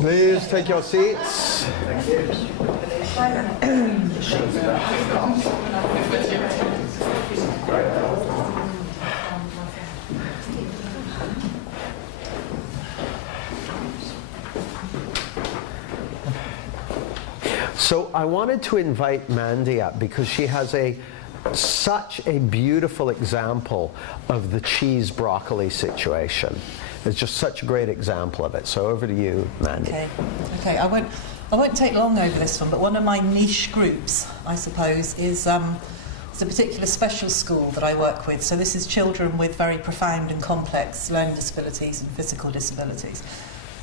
Please take your seats. So I wanted to invite Mandy up because she has such a beautiful example of the cheese broccoli situation. It's just such a great example of it. So over to you, Mandy. Okay. I won't take long over this one, but one of my niche groups, I suppose, is it's a particular special school that I work with. So this is children with very profound and complex learning disabilities and physical disabilities.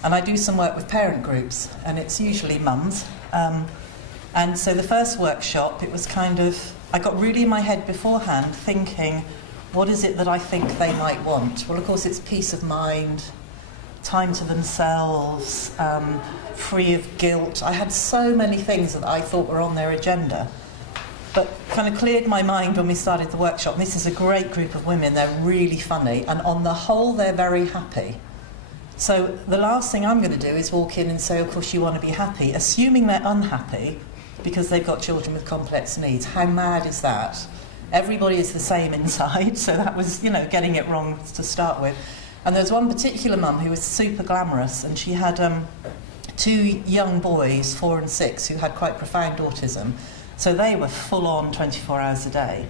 And I do some work with parent groups, and it's usually mums. And so the first workshop, it was kind of, I got really in my head beforehand thinking, what is it that I think they might want? Well, of course, it's peace of mind, time to themselves, free of guilt. I had so many things that I thought were on their agenda, but kind of cleared my mind when we started the workshop. And this is a great group of women. They're really funny, and on the whole, they're very happy. So the last thing I'm going to do is walk in and say, of course, you want to be happy, assuming they're unhappy because they've got children with complex needs. How mad is that? Everybody is the same inside, so that was, getting it wrong to start with. And there was one particular mum who was super glamorous, and she had two young boys, 4 and 6, who had quite profound autism. So they were full on 24 hours a day.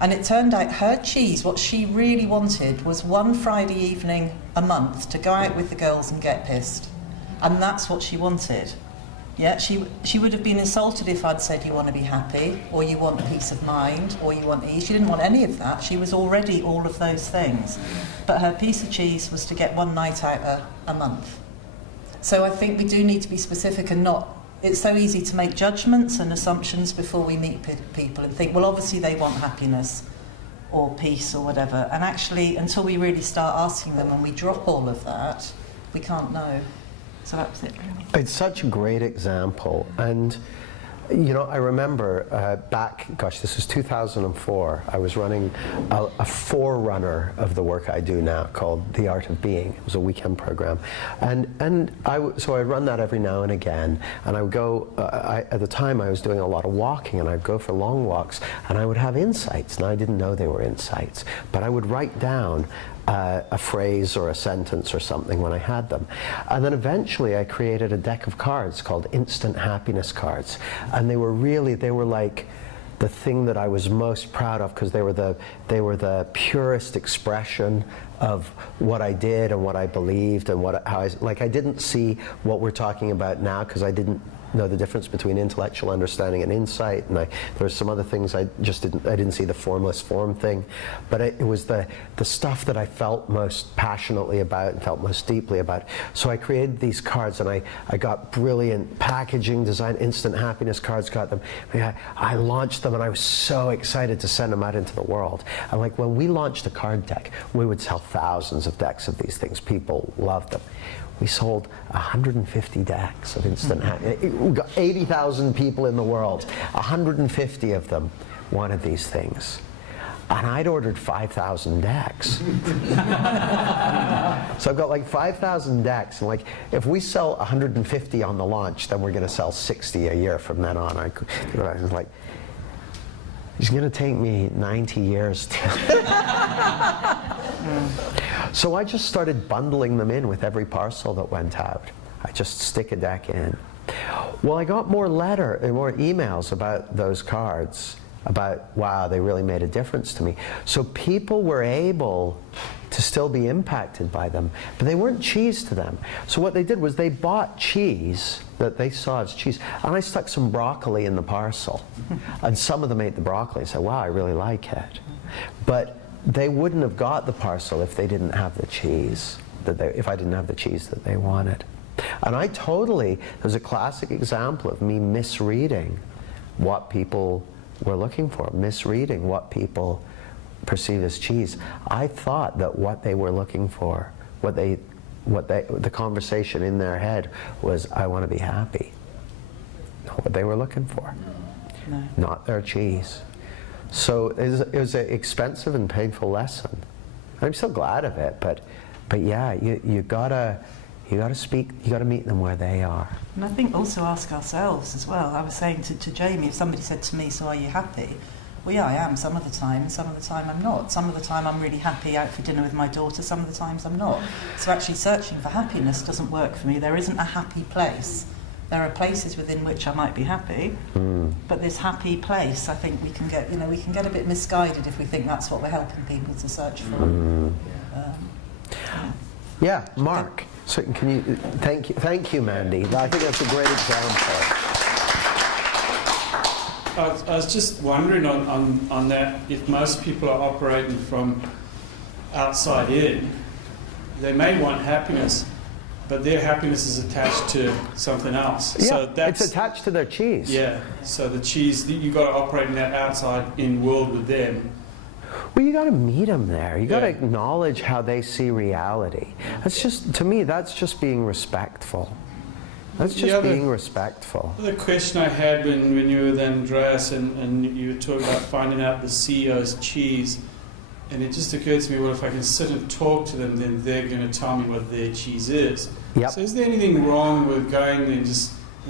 And it turned out her cheese, what she really wanted, was one Friday evening a month to go out with the girls and get pissed. And that's what she wanted. Yeah, she would have been insulted if I'd said you want to be happy, or you want peace of mind, or you want ease. She didn't want any of that. She was already all of those things. But her piece of cheese was to get one night out a month. So I think we do need to be specific and not... It's so easy to make judgments and assumptions before we meet people and think, well, obviously they want happiness or peace or whatever. And actually, until we really start asking them and we drop all of that, we can't know. So that's it, really. It's such a great example. And, I remember this was 2004, I was running a forerunner of the work I do now called The Art of Being. It was a weekend program. So I'd run that every now and again. And I would go, at the time I was doing a lot of walking, and I'd go for long walks, and I would have insights. And I didn't know they were insights, but I would write down a phrase or a sentence or something when I had them. And then eventually I created a deck of cards called Instant Happiness cards. And they were like the thing that I was most proud of, because they were the purest expression of what I did and what I believed and I didn't see what we're talking about now, because I didn't know the difference between intellectual understanding and insight, and there were some other things I didn't see the formless form thing, but it was the stuff that I felt most passionately about and felt most deeply about. So I created these cards, and I got brilliant packaging design, Instant Happiness cards, got them. I launched them, and I was so excited to send them out into the world. And when we launched a card deck, we would sell thousands of decks of these things. People loved them. We sold 150 decks of Instant Happiness. We got 80,000 people in the world. 150 of them wanted these things. And I'd ordered 5,000 decks. So I've got 5,000 decks. And if we sell 150 on the launch, then we're going to sell 60 a year from then on. I was like, it's going to take me 90 years to... So I just started bundling them in with every parcel that went out. I just stick a deck in. Well, I got more emails about those cards, about, wow, they really made a difference to me. So people were able to still be impacted by them, but they weren't cheese to them. So what they did was they bought cheese that they saw as cheese, and I stuck some broccoli in the parcel. And some of them ate the broccoli and said, wow, I really like it. But they wouldn't have got the parcel if they didn't have the cheese, if I didn't have the cheese that they wanted. And there's a classic example of me misreading what people were looking for, misreading what people perceive as cheese. I thought that what they were looking for, the conversation in their head was, I want to be happy. Not what they were looking for. No. Not their cheese. So it was an expensive and painful lesson. I'm still glad of it, but yeah, you gotta You got to speak, you got to meet them where they are. And I think also ask ourselves as well. I was saying to Jamie, if somebody said to me, so are you happy? Well, yeah, I am some of the time, and some of the time I'm not. Some of the time I'm really happy out for dinner with my daughter, some of the times I'm not. So actually searching for happiness doesn't work for me. There isn't a happy place. There are places within which I might be happy, but this happy place, I think we can get, we can get a bit misguided if we think that's what we're helping people to search for. Yeah, Mark. So can you thank you, Mandy. I think that's a great example. I was just wondering on that, if most people are operating from outside in, they may want happiness, but their happiness is attached to something else. Yeah, So that's, it's attached to their cheese. Yeah, so the cheese, you got to operate in that outside in world with them. Well, you got to meet them there. You got to Yeah. acknowledge how they see reality. That's just, to me, that's just being respectful. That's The just other- being respectful. The question I had when you were with Andreas and you were talking about finding out the CEO's cheese, and it just occurred to me, well, if I can sit and talk to them, then they're going to tell me what their cheese is. Yep. So is there anything wrong with going and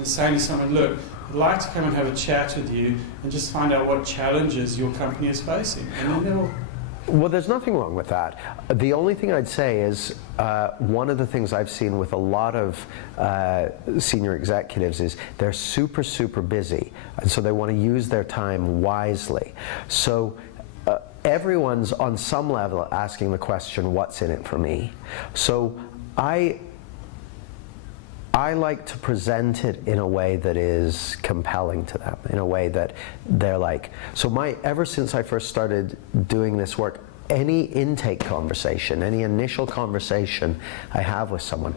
saying to someone, look, I'd like to come and have a chat with you and just find out what challenges your company is facing? And then they'll... Well, there's nothing wrong with that. The only thing I'd say is one of the things I've seen with a lot of senior executives is they're super, super busy, and so they want to use their time wisely. So everyone's on some level asking the question, what's in it for me? So I like to present it in a way that is compelling to them, in a way that they're like, ever since I first started doing this work, any intake conversation, any initial conversation I have with someone,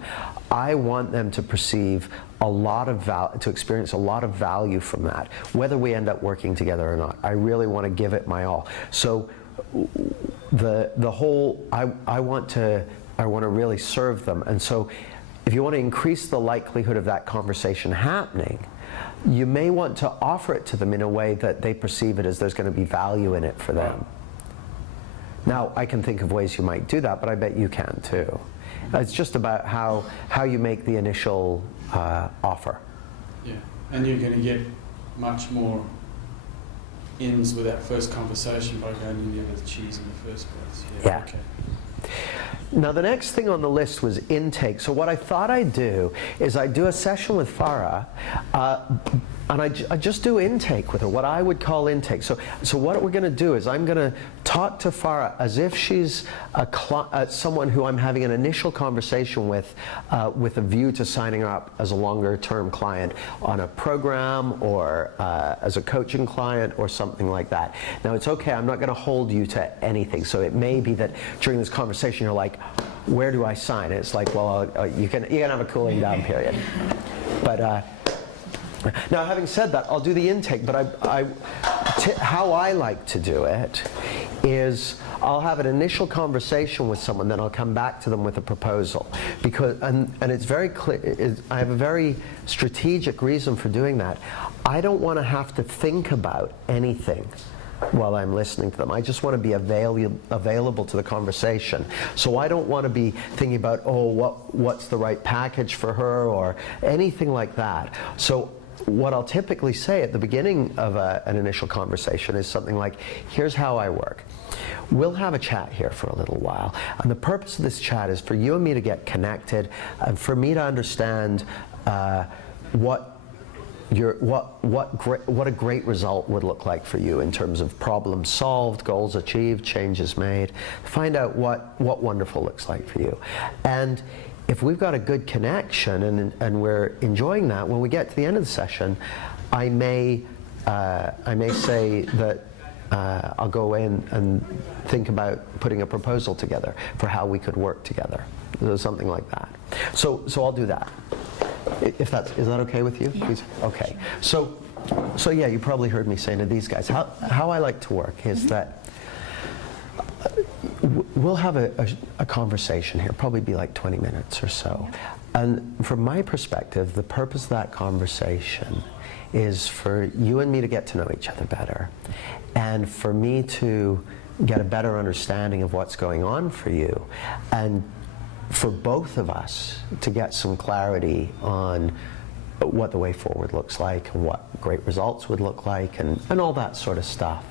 I want them to perceive a lot of to experience a lot of value from that, whether we end up working together or not. I really want to give it my all. So the whole, I want to really serve them, and so if you want to increase the likelihood of that conversation happening, you may want to offer it to them in a way that they perceive it as there's going to be value in it for them. Now, I can think of ways you might do that, but I bet you can too. It's just about how you make the initial offer. Yeah, and you're going to get much more ins with that first conversation by going in there with cheese in the first place. Yeah. Okay. Now, the next thing on the list was intake. So what I thought I'd do is I'd do a session with Farah, and I just do intake with her, what I would call intake. So what we're going to do is I'm going to talk to Farah as if she's someone who I'm having an initial conversation with a view to signing her up as a longer-term client on a program or as a coaching client or something like that. Now, it's okay. I'm not going to hold you to anything. So it may be that during this conversation you're like, where do I sign? And it's like, well, you can have a cooling down period. But now, having said that, I'll do the intake, but how I like to do it is I'll have an initial conversation with someone, then I'll come back to them with a proposal. And it's very clear, I have a very strategic reason for doing that. I don't want to have to think about anything while I'm listening to them. I just want to be available to the conversation. So I don't want to be thinking about, what's the right package for her or anything like that. So what I'll typically say at the beginning of an initial conversation is something like, here's how I work. We'll have a chat here for a little while, and the purpose of this chat is for you and me to get connected and for me to understand what a great result would look like for you in terms of problems solved, goals achieved, changes made. Find out what wonderful looks like for you. And if we've got a good connection and we're enjoying that, when we get to the end of the session, I may say that I'll go away and think about putting a proposal together for how we could work together. So something like that. So I'll do that. Is that okay with you? Yeah. Please? Okay. So yeah, you probably heard me saying to these guys, how I like to work is that we'll have a conversation here, probably be like 20 minutes or so. And from my perspective, the purpose of that conversation is for you and me to get to know each other better, and for me to get a better understanding of what's going on for you, and for both of us to get some clarity on what the way forward looks like and what great results would look like and all that sort of stuff.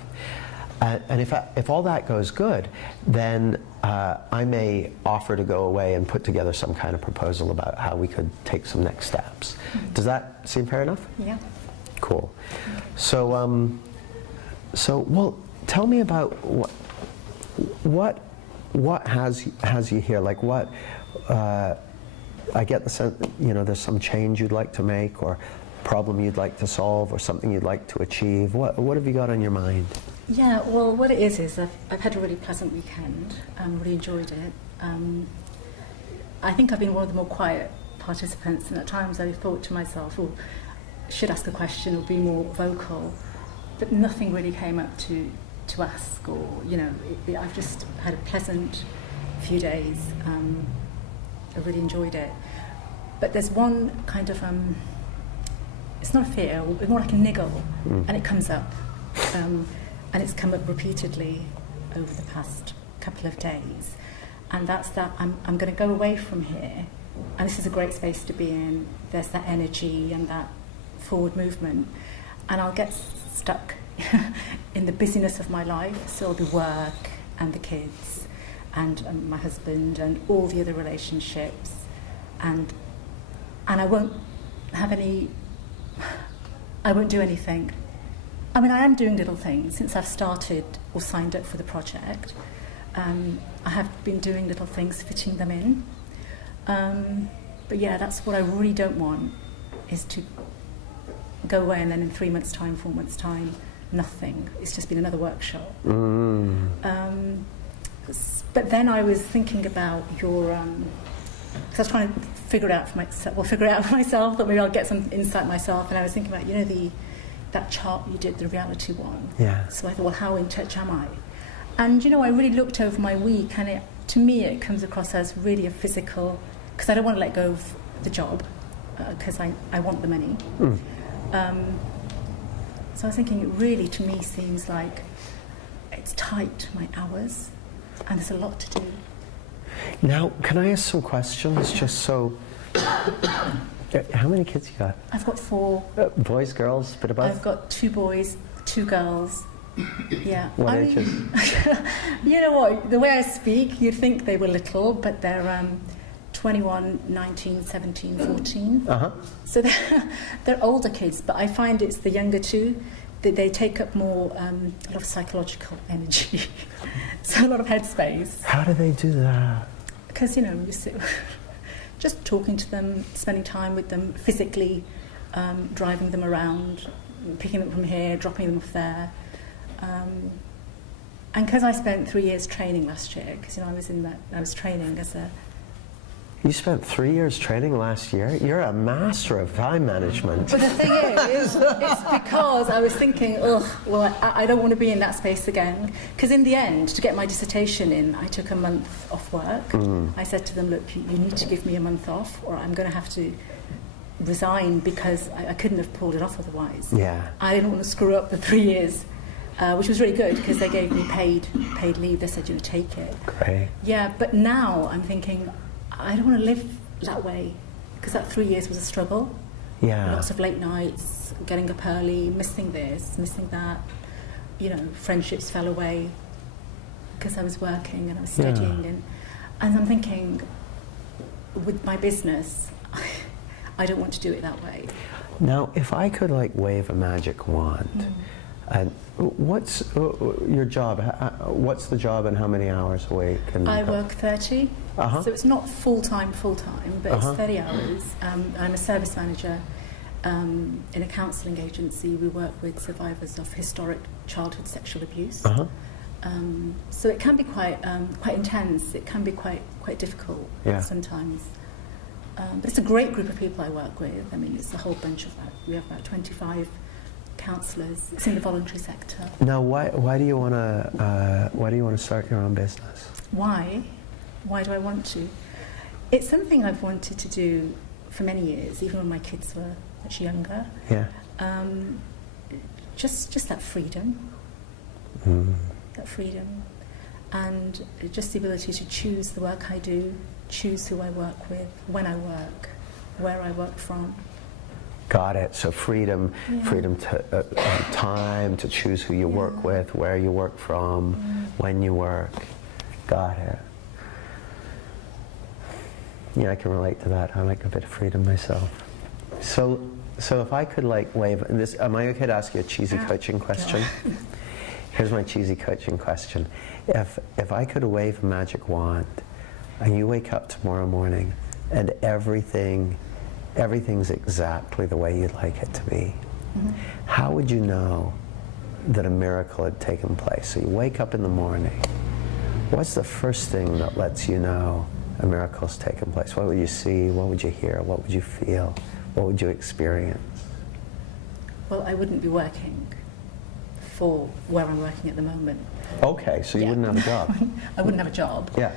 And if all that goes good, then I may offer to go away and put together some kind of proposal about how we could take some next steps. Does that seem fair enough? Yeah. Cool. So, well, tell me about what has you here? Like what? I get the sense, there's some change you'd like to make, or problem you'd like to solve, or something you'd like to achieve. What have you got on your mind? Yeah, well, what it is I've had a really pleasant weekend. Really enjoyed it. I think I've been one of the more quiet participants, and at times I thought to myself, oh, I should ask a question or be more vocal, but nothing really came up to ask, or, I've just had a pleasant few days. I really enjoyed it. But there's one kind of, it's not a fear, it's more like a niggle, and it comes up. And it's come up repeatedly over the past couple of days. And that's that I'm going to go away from here, and this is a great space to be in. There's that energy and that forward movement, and I'll get stuck in the busyness of my life. So it'll be work and the kids and my husband and all the other relationships, and I won't do anything. I mean, I am doing little things since I've started or signed up for the project. I have been doing little things, fitting them in. But yeah, that's what I really don't want, is to go away and then in 3 months' time, 4 months' time, nothing. It's just been another workshop. But then I was thinking about your... because I was trying to figure it out for myself, that maybe I'll get some insight myself. And I was thinking about, that chart you did, the reality one. Yeah. So I thought, well, how in touch am I? And I really looked over my week, and to me it comes across as really a physical, because I don't want to let go of the job, because I want the money. So I was thinking, it really to me seems like it's tight, my hours, and there's a lot to do. Now, can I ask some questions, just so... How many kids you got? I've got 4. Boys, girls, bit of both? I've got 2 boys, 2 girls. Yeah. What ages? You know what? The way I speak, you'd think they were little, but they're 21, 19, 17, 14. Uh-huh. So they're older kids, but I find it's the younger 2 that they take up more, a lot of psychological energy. So a lot of headspace. How do they do that? Because, you sit... just talking to them, spending time with them, physically driving them around, picking them from here, dropping them off there. And because I spent 3 years training last year, because I was training as a... You spent 3 years training last year? You're a master of time management. But the thing is, it's because I was thinking, I don't want to be in that space again. Because in the end, to get my dissertation in, I took a month off work. I said to them, look, you need to give me a month off, or I'm going to have to resign, because I couldn't have pulled it off otherwise. Yeah. I didn't want to screw up the 3 years, which was really good, because they gave me paid leave. They said, take it. Great. Yeah, but now I'm thinking, I don't want to live that way, because that 3 years was a struggle. Yeah. Lots of late nights, getting up early, missing this, missing that. Friendships fell away because I was working and I was studying. Yeah. And I'm thinking, with my business, I don't want to do it that way. Now, if I could wave a magic wand, and what's your job? What's the job and how many hours a week? I work 30, Uh-huh. so it's not full-time, but Uh-huh. it's 30 hours. I'm a service manager in a counselling agency. We work with survivors of historic childhood sexual abuse. Uh-huh. So it can be quite intense. It can be quite difficult sometimes. But it's a great group of people I work with. I mean, it's a whole bunch of we have about 25 counsellors. It's in the voluntary sector. Now, why do you want to start your own business? Why? Why do I want to? It's something I've wanted to do for many years, even when my kids were much younger. Yeah. Just that freedom. That freedom, and just the ability to choose the work I do, choose who I work with, when I work, where I work from. Got it. So freedom, Yeah. freedom to time to choose who you work with, where you work from, when you work. Got it. Yeah, I can relate to that. I like a bit of freedom myself. So if I could like wave this, am I okay to ask you a cheesy coaching question? Here's my cheesy coaching question. If I could wave a magic wand and you wake up tomorrow morning and everything's exactly the way you'd like it to be, how would you know that a miracle had taken place? So you wake up in the morning, what's the first thing that lets you know a miracle's taken place? What would you see? What would you hear? What would you feel? What would you experience? Well, I wouldn't be working for where I'm working at the moment. Okay, so you Yeah. wouldn't have a job. I wouldn't have a job. Yeah.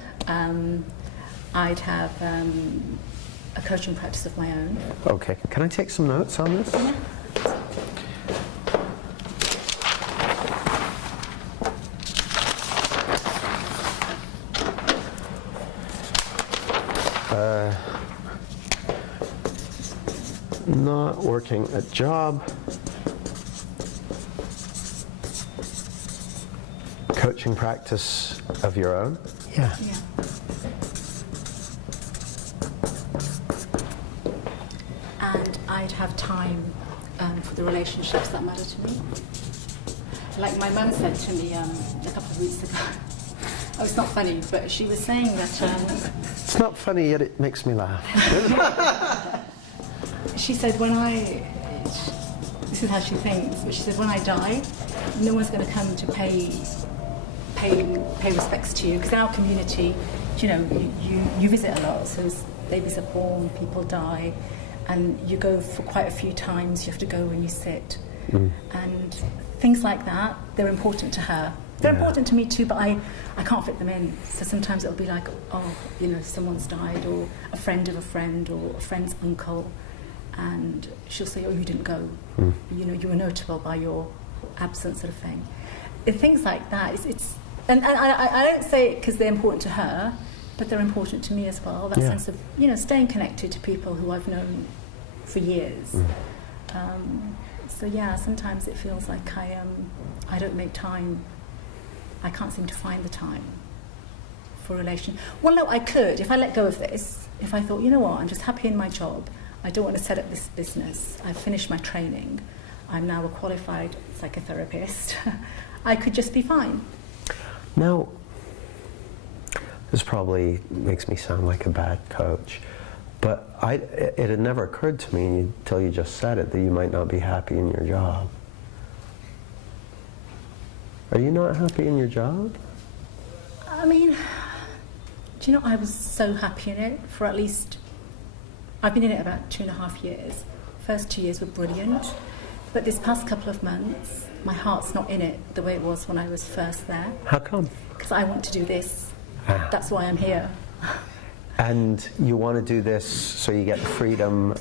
I'd have a coaching practice of my own. Okay. Can I take some notes on this? Yeah. Not working a job. Coaching practice of your own? Yeah. Yeah. And I'd have time for the relationships that matter to me. Like my mum said to me a couple of weeks ago. Oh, it's not funny, but she was saying that. It's not funny, yet it makes me laugh. She said, this is how she thinks, but she said, when I die, no one's going to come to pay respects to you, because our community, you visit a lot, so babies are born, people die, and you go for quite a few times. You have to go when you sit, and things like that. They're important to her. They're important to me too, but I can't fit them in. So sometimes it'll be like, someone's died, or a friend of a friend, or a friend's uncle, and she'll say, oh, you didn't go. You were notable by your absence, sort of thing. Things like that. And I don't say it because they're important to her, but they're important to me as well. That sense of staying connected to people who I've known for years. So sometimes it feels like I don't make time. I can't seem to find the time for relation. Well, no, I could if I let go of this. If I thought, you know what, I'm just happy in my job. I don't want to set up this business. I've finished my training. I'm now a qualified psychotherapist. I could just be fine. Now, this probably makes me sound like a bad coach, but it had never occurred to me until you just said it that you might not be happy in your job. Are you not happy in your job? I mean, do you know, I was so happy in it for at least, I've been in it about 2.5 years. First 2 years were brilliant, but this past couple of months, my heart's not in it the way it was when I was first there. How come? Because I want to do this. That's why I'm here. And you want to do this so you get the freedom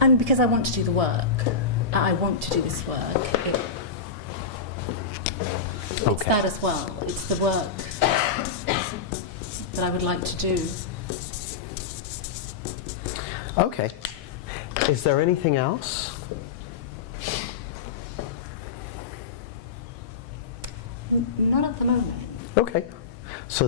And because I want to do the work. I want to do this work. It's that as well. It's the work that I would like to do. Okay. Is there anything else? Not at the moment. Okay. So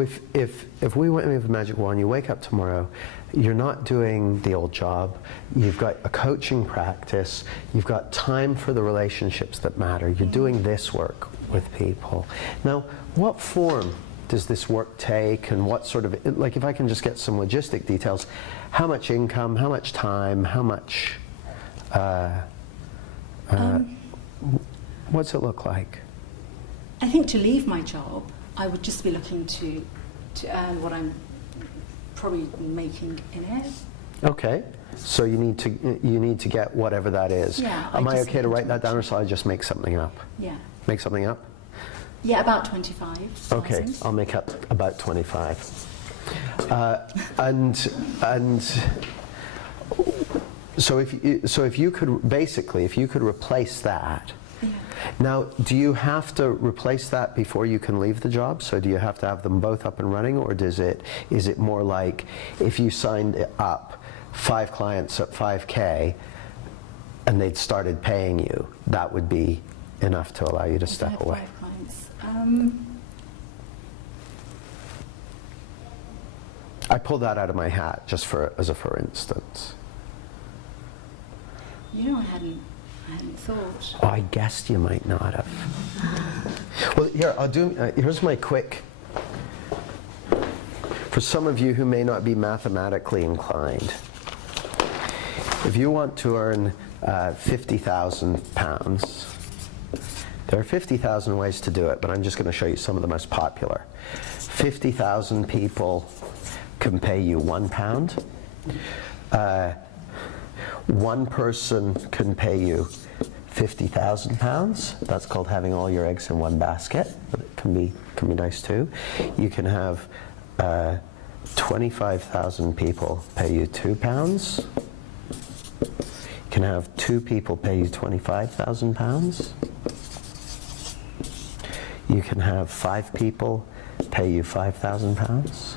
if we went with a magic wand, you wake up tomorrow, you're not doing the old job, you've got a coaching practice, you've got time for the relationships that matter, you're doing this work with people. Now, what form does this work take, and what sort of, like if I can just get some logistic details, how much income, how much time, how much, what's it look like? I think to leave my job, I would just be looking to earn what I'm probably making in it. Okay, so you need to get whatever that is. Yeah, Am I I just okay to need write to that down, or shall I just make something up? Yeah. Make something up? Yeah, about 25,000. Okay, I'll make up about 25. So if you could replace that, Now, do you have to replace that before you can leave the job? So do you have to have them both up and running, or is it more like if you signed up 5 clients at 5K and they'd started paying you, that would be enough to allow you to If I step had away? 5 clients. I pulled that out of my hat just as a for instance. You know, I hadn't thought. Oh, I guessed you might not have. Well, here, I'll do, here's my quick, for some of you who may not be mathematically inclined, if you want to earn £50,000, there are 50,000 ways to do it, but I'm just going to show you some of the most popular. 50,000 people can pay you £1. One person can pay you £50,000. That's called having all your eggs in one basket, but it can be nice too. You can have 25,000 people pay you £2. You can have 2 people pay you £25,000. You can have 5 people pay you £5,000.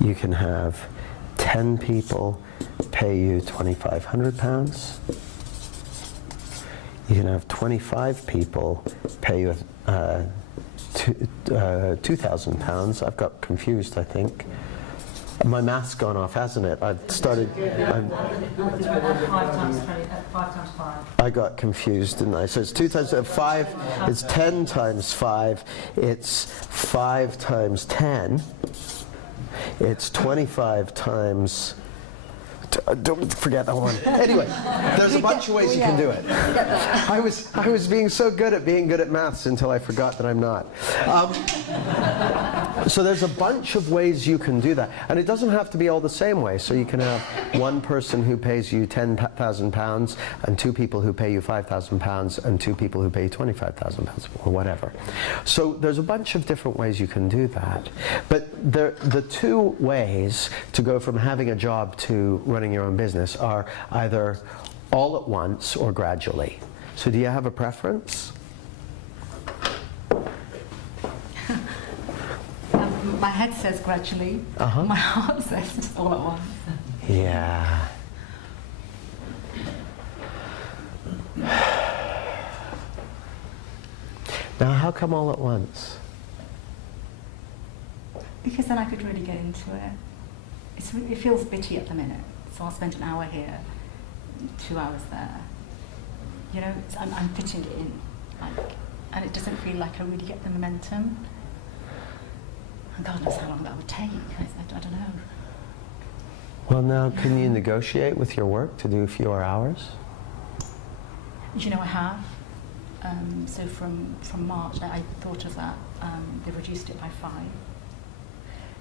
You can have 10 people pay you £2,500. You can have 25 people pay you £2,000. I've got confused, I think. My math's gone off, hasn't it? I've started. 5 times 20, 5 times 5. I got confused, didn't I? So it's 2 times 5. It's 10 times 5. It's 5 times 10. It's 25 times. Don't forget that one. Anyway, there's a bunch of ways you can do it. I was being so good at being good at maths until I forgot that I'm not. So there's a bunch of ways you can do that, and it doesn't have to be all the same way. So you can have one person who pays you £10,000, and 2 people who pay you £5,000, and 2 people who pay you £25,000, or whatever. So there's a bunch of different ways you can do that. But the 2 ways to go from having a job to running your own business are either all at once or gradually. So do you have a preference? My head says gradually. Uh-huh. My heart says all at once. Yeah. Now, how come all at once? Because then I could really get into it. It feels bitty at the minute. So I'll spend an hour here, 2 hours there. You know, I'm fitting it in. And it doesn't feel like I really get the momentum. And God knows how long that would take. I don't know. Well, now, can you negotiate with your work to do fewer hours? You know, I have. So from March, I thought of that. They've reduced it by 5.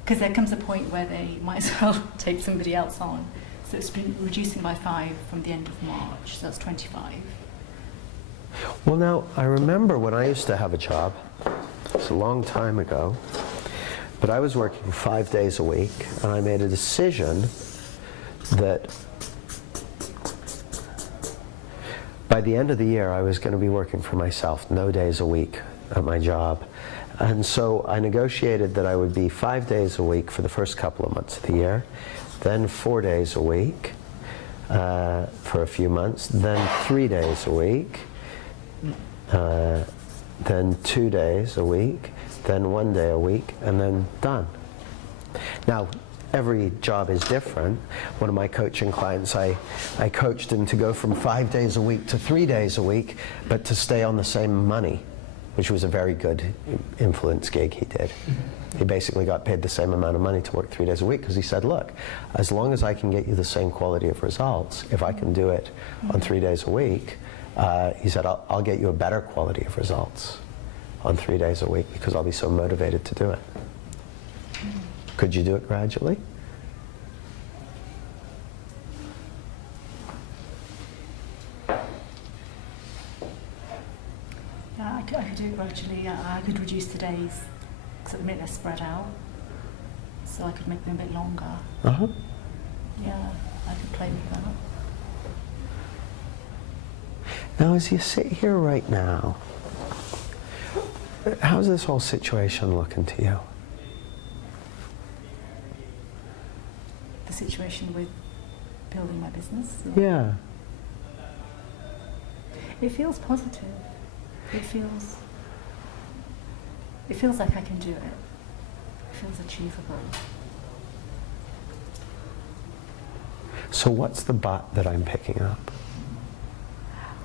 Because there comes a point where they might as well take somebody else on. So it's been reducing by 5 from the end of March, so that's 25. Well, now, I remember when I used to have a job, it's a long time ago, but I was working 5 days a week, and I made a decision that by the end of the year I was going to be working for myself, no days a week at my job. And so I negotiated that I would be 5 days a week for the first couple of months of the year, then 4 days a week for a few months, then 3 days a week, then 2 days a week, then 1 day a week, and then done. Now, every job is different. One of my coaching clients, I coached him to go from 5 days a week to 3 days a week, but to stay on the same money, which was a very good influence gig he did. He basically got paid the same amount of money to work 3 days a week because he said, look, as long as I can get you the same quality of results, if I can do it on 3 days a week, he said, I'll get you a better quality of results on 3 days a week because I'll be so motivated to do it. Could you do it gradually? Yeah, I could do it gradually. I could reduce the days, because at the minute they're spread out. So I could make them a bit longer. Uh-huh. Yeah, I could play with that. Now, as you sit here right now, how's this whole situation looking to you? The situation with building my business. Yeah. It feels positive. It feels like I can do it. It feels achievable. So what's the but that I'm picking up?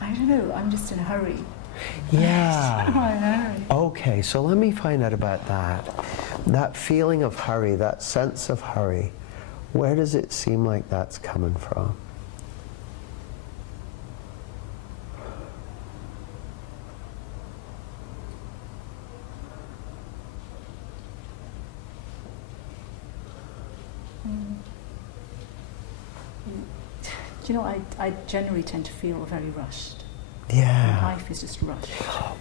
I don't know, I'm just in a hurry. Yeah. I'm in a hurry. Okay, so let me find out about that. That feeling of hurry, that sense of hurry, where does it seem like that's coming from? Do you know, I generally tend to feel very rushed. Yeah. Life is just rushed.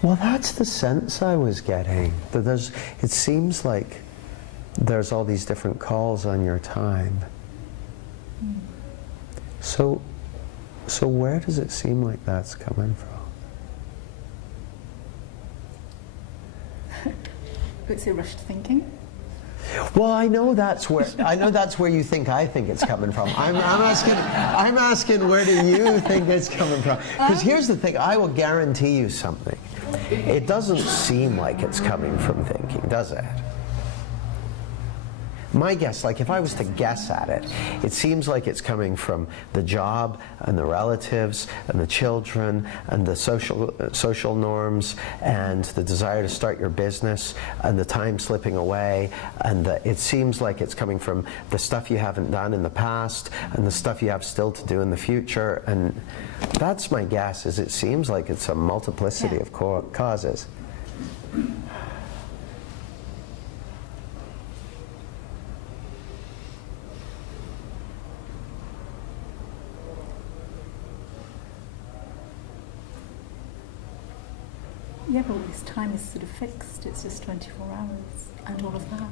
Well, that's the sense I was getting. That it seems like there's all these different calls on your time. So where does it seem like that's coming from? It's a rushed thinking. Well, I know that's where you think I think it's coming from. I'm asking where do you think it's coming from? Because here's the thing, I will guarantee you something. It doesn't seem like it's coming from thinking, does it? My guess, like if I was to guess at it, it seems like it's coming from the job and the relatives and the children and the social norms and the desire to start your business and the time slipping away, and it seems like it's coming from the stuff you haven't done in the past and the stuff you have still to do in the future. And that's my guess, is it seems like it's a multiplicity of causes. Yeah, but this time is sort of fixed. It's just 24 hours and all of that.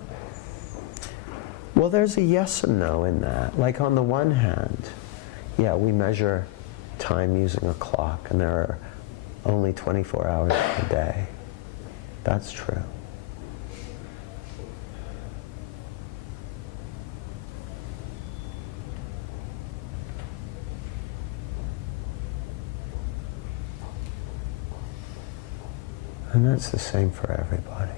Well, there's a yes and no in that. Like on the one hand, yeah, we measure time using a clock, and there are only 24 hours a day. That's true. And that's the same for everybody.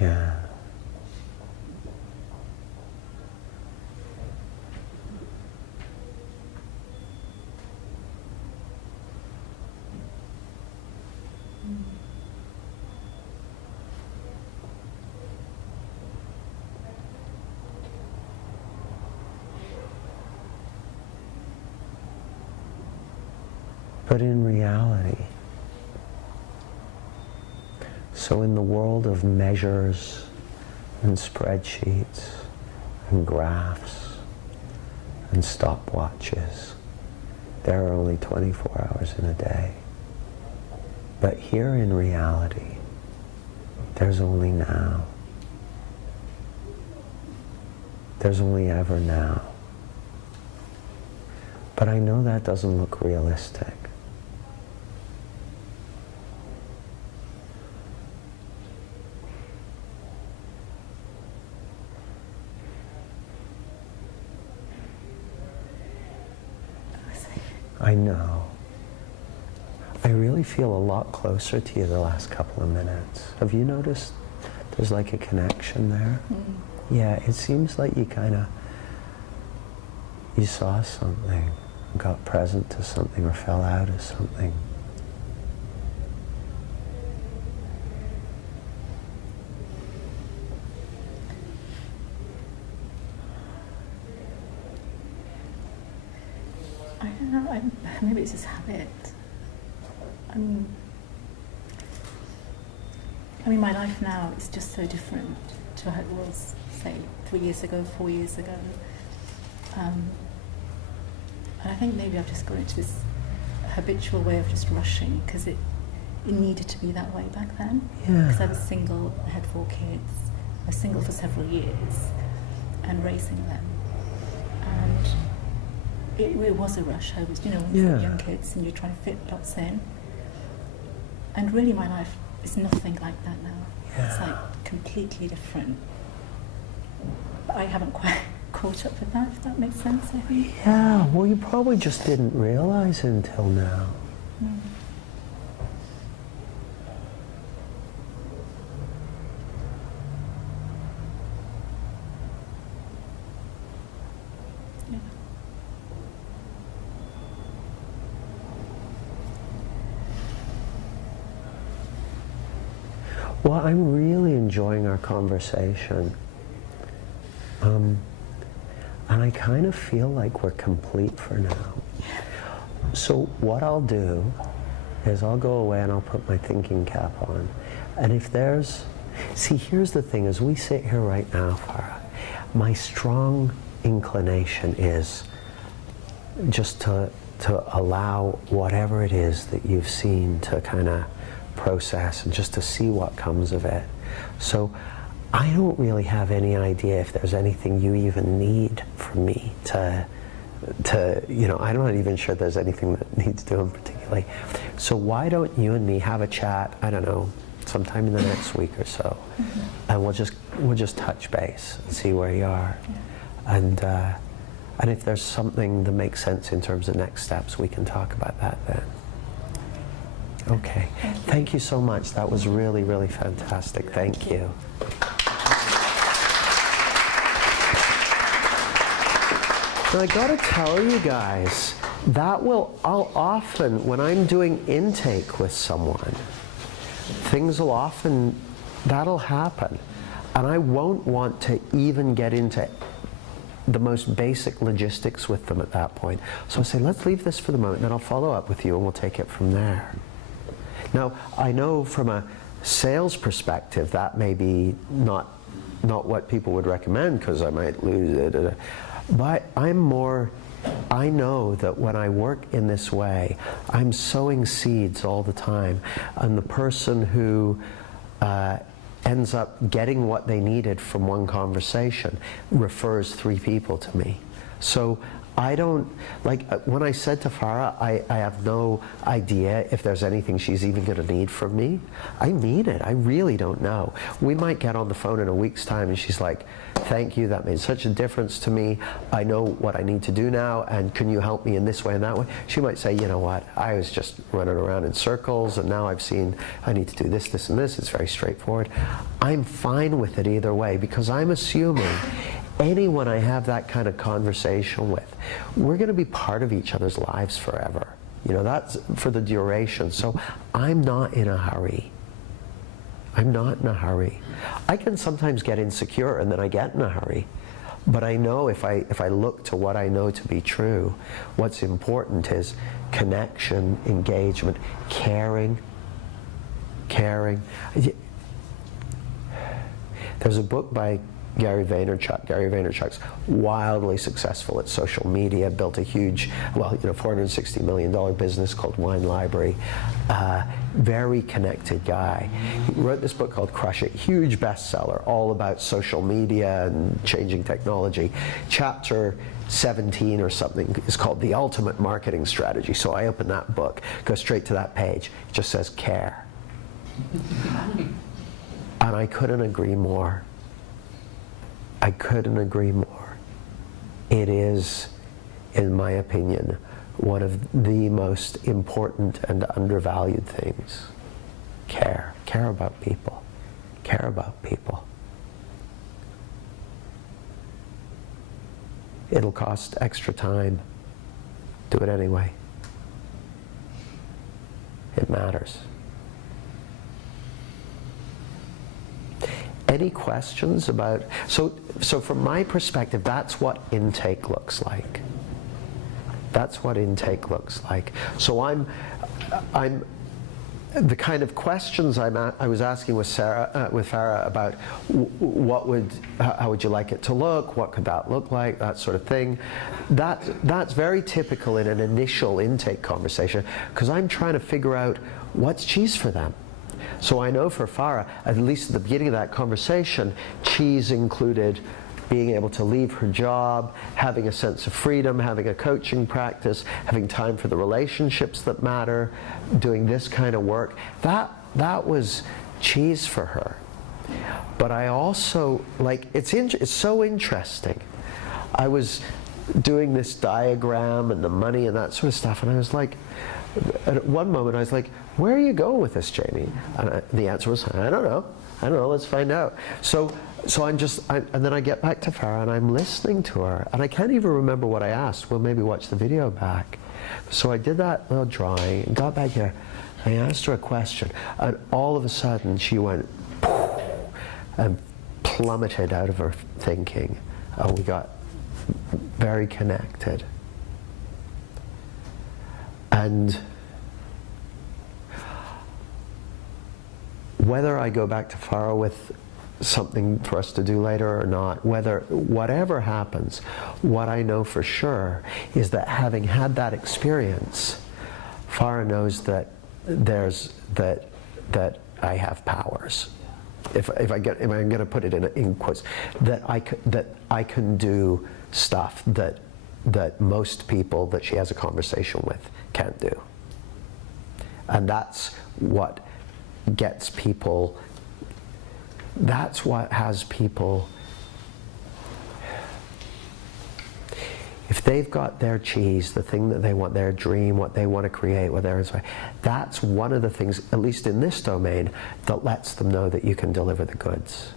Yeah. But in reality, so in the world of measures and spreadsheets and graphs and stopwatches, there are only 24 hours in a day. But here in reality, there's only now. There's only ever now. But I know that doesn't look realistic. I know. I really feel a lot closer to you the last couple of minutes. Have you noticed there's like a connection there? Yeah, it seems like you saw something, got present to something, or fell out of something. I don't know, maybe it's just habit. I mean, my life now is just so different to how it was, say, 3 years ago, 4 years ago. And I think maybe I've just got into this habitual way of just rushing, because it needed to be that way back then. Yeah. Because I was single, I had 4 kids, I was single for several years, and raising them. And it was a rush. I was, with Yeah. young kids, and you're trying to fit lots in. And really, my life is nothing like that now. It's Yeah. like completely different. But I haven't quite caught up with that, if that makes sense, I think. Yeah, well, you probably just didn't realize until now. Mm. Yeah. Well, I'm really enjoying our conversation. And I kind of feel like we're complete for now. So what I'll do is I'll go away and I'll put my thinking cap on. And if there's, see, here's the thing, as we sit here right now, Farah, my strong inclination is just to allow whatever it is that you've seen to kind of process and just to see what comes of it. So I don't really have any idea if there's anything you even need from me to I'm not even sure there's anything that needs doing particularly. So why don't you and me have a chat, I don't know, sometime in the next week or so, and we'll just touch base and see where you are. Yeah. And if there's something that makes sense in terms of next steps, we can talk about that then. Okay. Thank you so much. That was really, really fantastic. Thank you. And I gotta tell you guys, I'll often, when I'm doing intake with someone, that'll happen. And I won't want to even get into the most basic logistics with them at that point. So I'll say, let's leave this for the moment, then I'll follow up with you and we'll take it from there. Now, I know from a sales perspective, that may be not what people would recommend because I might lose it. But I know that when I work in this way, I'm sowing seeds all the time. And the person who ends up getting what they needed from one conversation refers 3 people to me. So I don't, when I said to Farah, I have no idea if there's anything she's even going to need from me. I mean it. I really don't know. We might get on the phone in a week's time and she's like, thank you, that made such a difference to me. I know what I need to do now, and can you help me in this way and that way? She might say, you know what, I was just running around in circles and now I've seen I need to do this, this, and this. It's very straightforward. I'm fine with it either way because I'm assuming anyone I have that kind of conversation with, we're going to be part of each other's lives forever. That's for the duration. So I'm not in a hurry. I'm not in a hurry. I can sometimes get insecure and then I get in a hurry. But I know if I look to what I know to be true, what's important is connection, engagement, caring. There's a book by Gary Vaynerchuk. Gary Vaynerchuk's wildly successful at social media, built a huge, $460 million business called Wine Library. Very connected guy. He wrote this book called Crush It, huge bestseller, all about social media and changing technology. Chapter 17 or something is called The Ultimate Marketing Strategy. So I open that book, go straight to that page. It just says care. And I couldn't agree more. I couldn't agree more. It is, in my opinion, one of the most important and undervalued things. Care. Care about people. Care about people. It'll cost extra time. Do it anyway. It matters. Any questions about, so from my perspective, that's what intake looks like. That's what intake looks like. So I'm the kind of questions I was asking with Farah about how would you like it to look, what could that look like, that sort of thing. That's very typical in an initial intake conversation because I'm trying to figure out what's cheese for them. So I know for Farah, at least at the beginning of that conversation, cheese included being able to leave her job, having a sense of freedom, having a coaching practice, having time for the relationships that matter, doing this kind of work. That was cheese for her. But I also, like, it's so interesting. I was doing this diagram and the money and that sort of stuff, and I was like, at one moment I was like, where are you going with this, Jamie? And the answer was, I don't know, let's find out. So and then I get back to Farah and I'm listening to her, and I can't even remember what I asked. We'll maybe watch the video back. So I did that little drawing and got back here. I asked her a question, and all of a sudden she went and plummeted out of her thinking, and we got very connected. And whether I go back to Farah with something for us to do later or not, whatever happens, what I know for sure is that having had that experience, Farah knows that that I have powers. If I'm going to put it in quotes, that I can do stuff that most people that she has a conversation with can't do. And that's what gets people, that's what has people, if they've got their cheese, the thing that they want, their dream, what they want to create, what they're inspired, that's one of the things, at least in this domain, that lets them know that you can deliver the goods.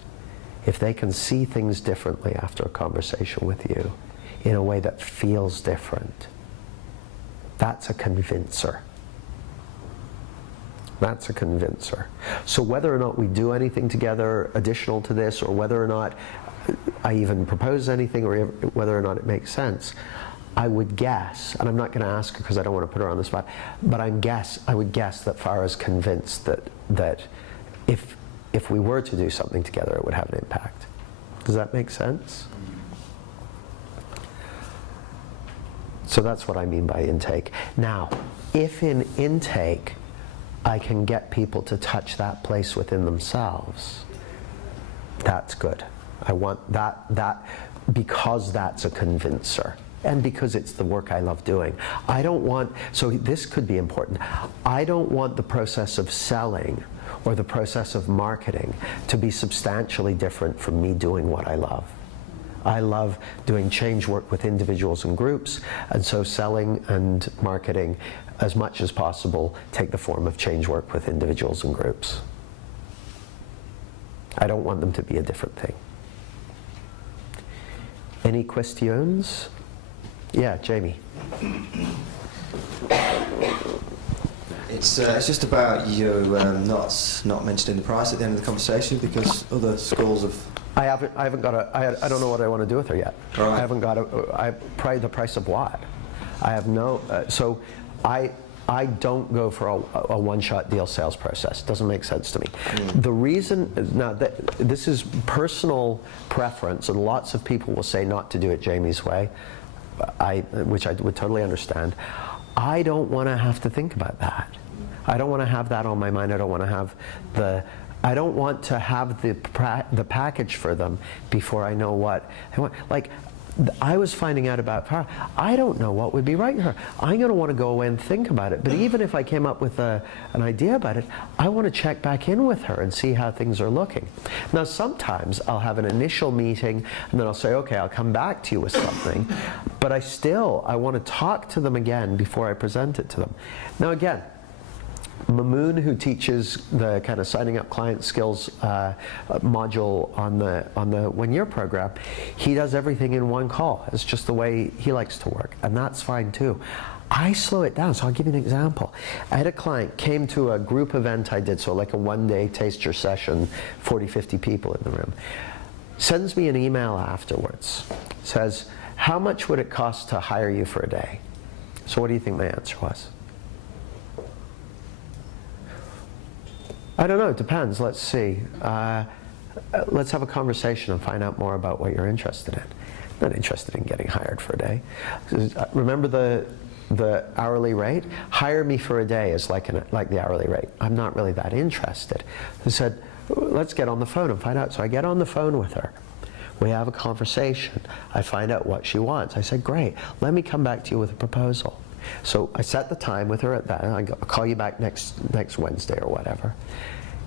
If they can see things differently after a conversation with you, in a way that feels different, that's a convincer. That's a convincer. So whether or not we do anything together additional to this, or whether or not I even propose anything, or whether or not it makes sense, I would guess, and I'm not going to ask her because I don't want to put her on the spot, but I would guess that Farah's convinced that if we were to do something together, it would have an impact. Does that make sense? So that's what I mean by intake. Now, if in intake I can get people to touch that place within themselves, that's good. I want that because that's a convincer, and because it's the work I love doing. I don't want, so this could be important, I don't want the process of selling or the process of marketing to be substantially different from me doing what I love. I love doing change work with individuals and groups, and so selling and marketing, as much as possible, take the form of change work with individuals and groups. I don't want them to be a different thing. Any questions? Yeah, Jamie. It's just about you not mentioning the price at the end of the conversation, because other schools have. I haven't got I don't know what I want to do with her yet. Right. I haven't got the price of what? I have no, so I don't go for a one-shot deal sales process. Doesn't make sense to me. The reason, now this is personal preference, and lots of people will say not to do it Jamie's way, which I would totally understand. I don't want to have to think about that. I don't want to have that on my mind. I don't want to have I don't want to have the package for them before I know what I want. Like, I was finding out about Farah. I don't know what would be right for her. I'm going to want to go away and think about it. But even if I came up with an idea about it, I want to check back in with her and see how things are looking. Now, sometimes I'll have an initial meeting, and then I'll say, okay, I'll come back to you with something. But I want to talk to them again before I present it to them. Now, again, Mamoon, who teaches the kind of signing up client skills module on the 1 year program, he does everything in one call. It's just the way he likes to work, and that's fine too. I slow it down, so I'll give you an example. I had a client came to a group event I did, so like a one-day taster session, 40, 50 people in the room. Sends me an email afterwards, says, how much would it cost to hire you for a day? So what do you think my answer was? I don't know, it depends. Let's see. Let's have a conversation and find out more about what you're interested in. I'm not interested in getting hired for a day. Remember the hourly rate? Hire me for a day is like the hourly rate. I'm not really that interested. I said, let's get on the phone and find out. So I get on the phone with her. We have a conversation. I find out what she wants. I said, great, let me come back to you with a proposal. So I set the time with her at that. I'll call you back next Wednesday or whatever.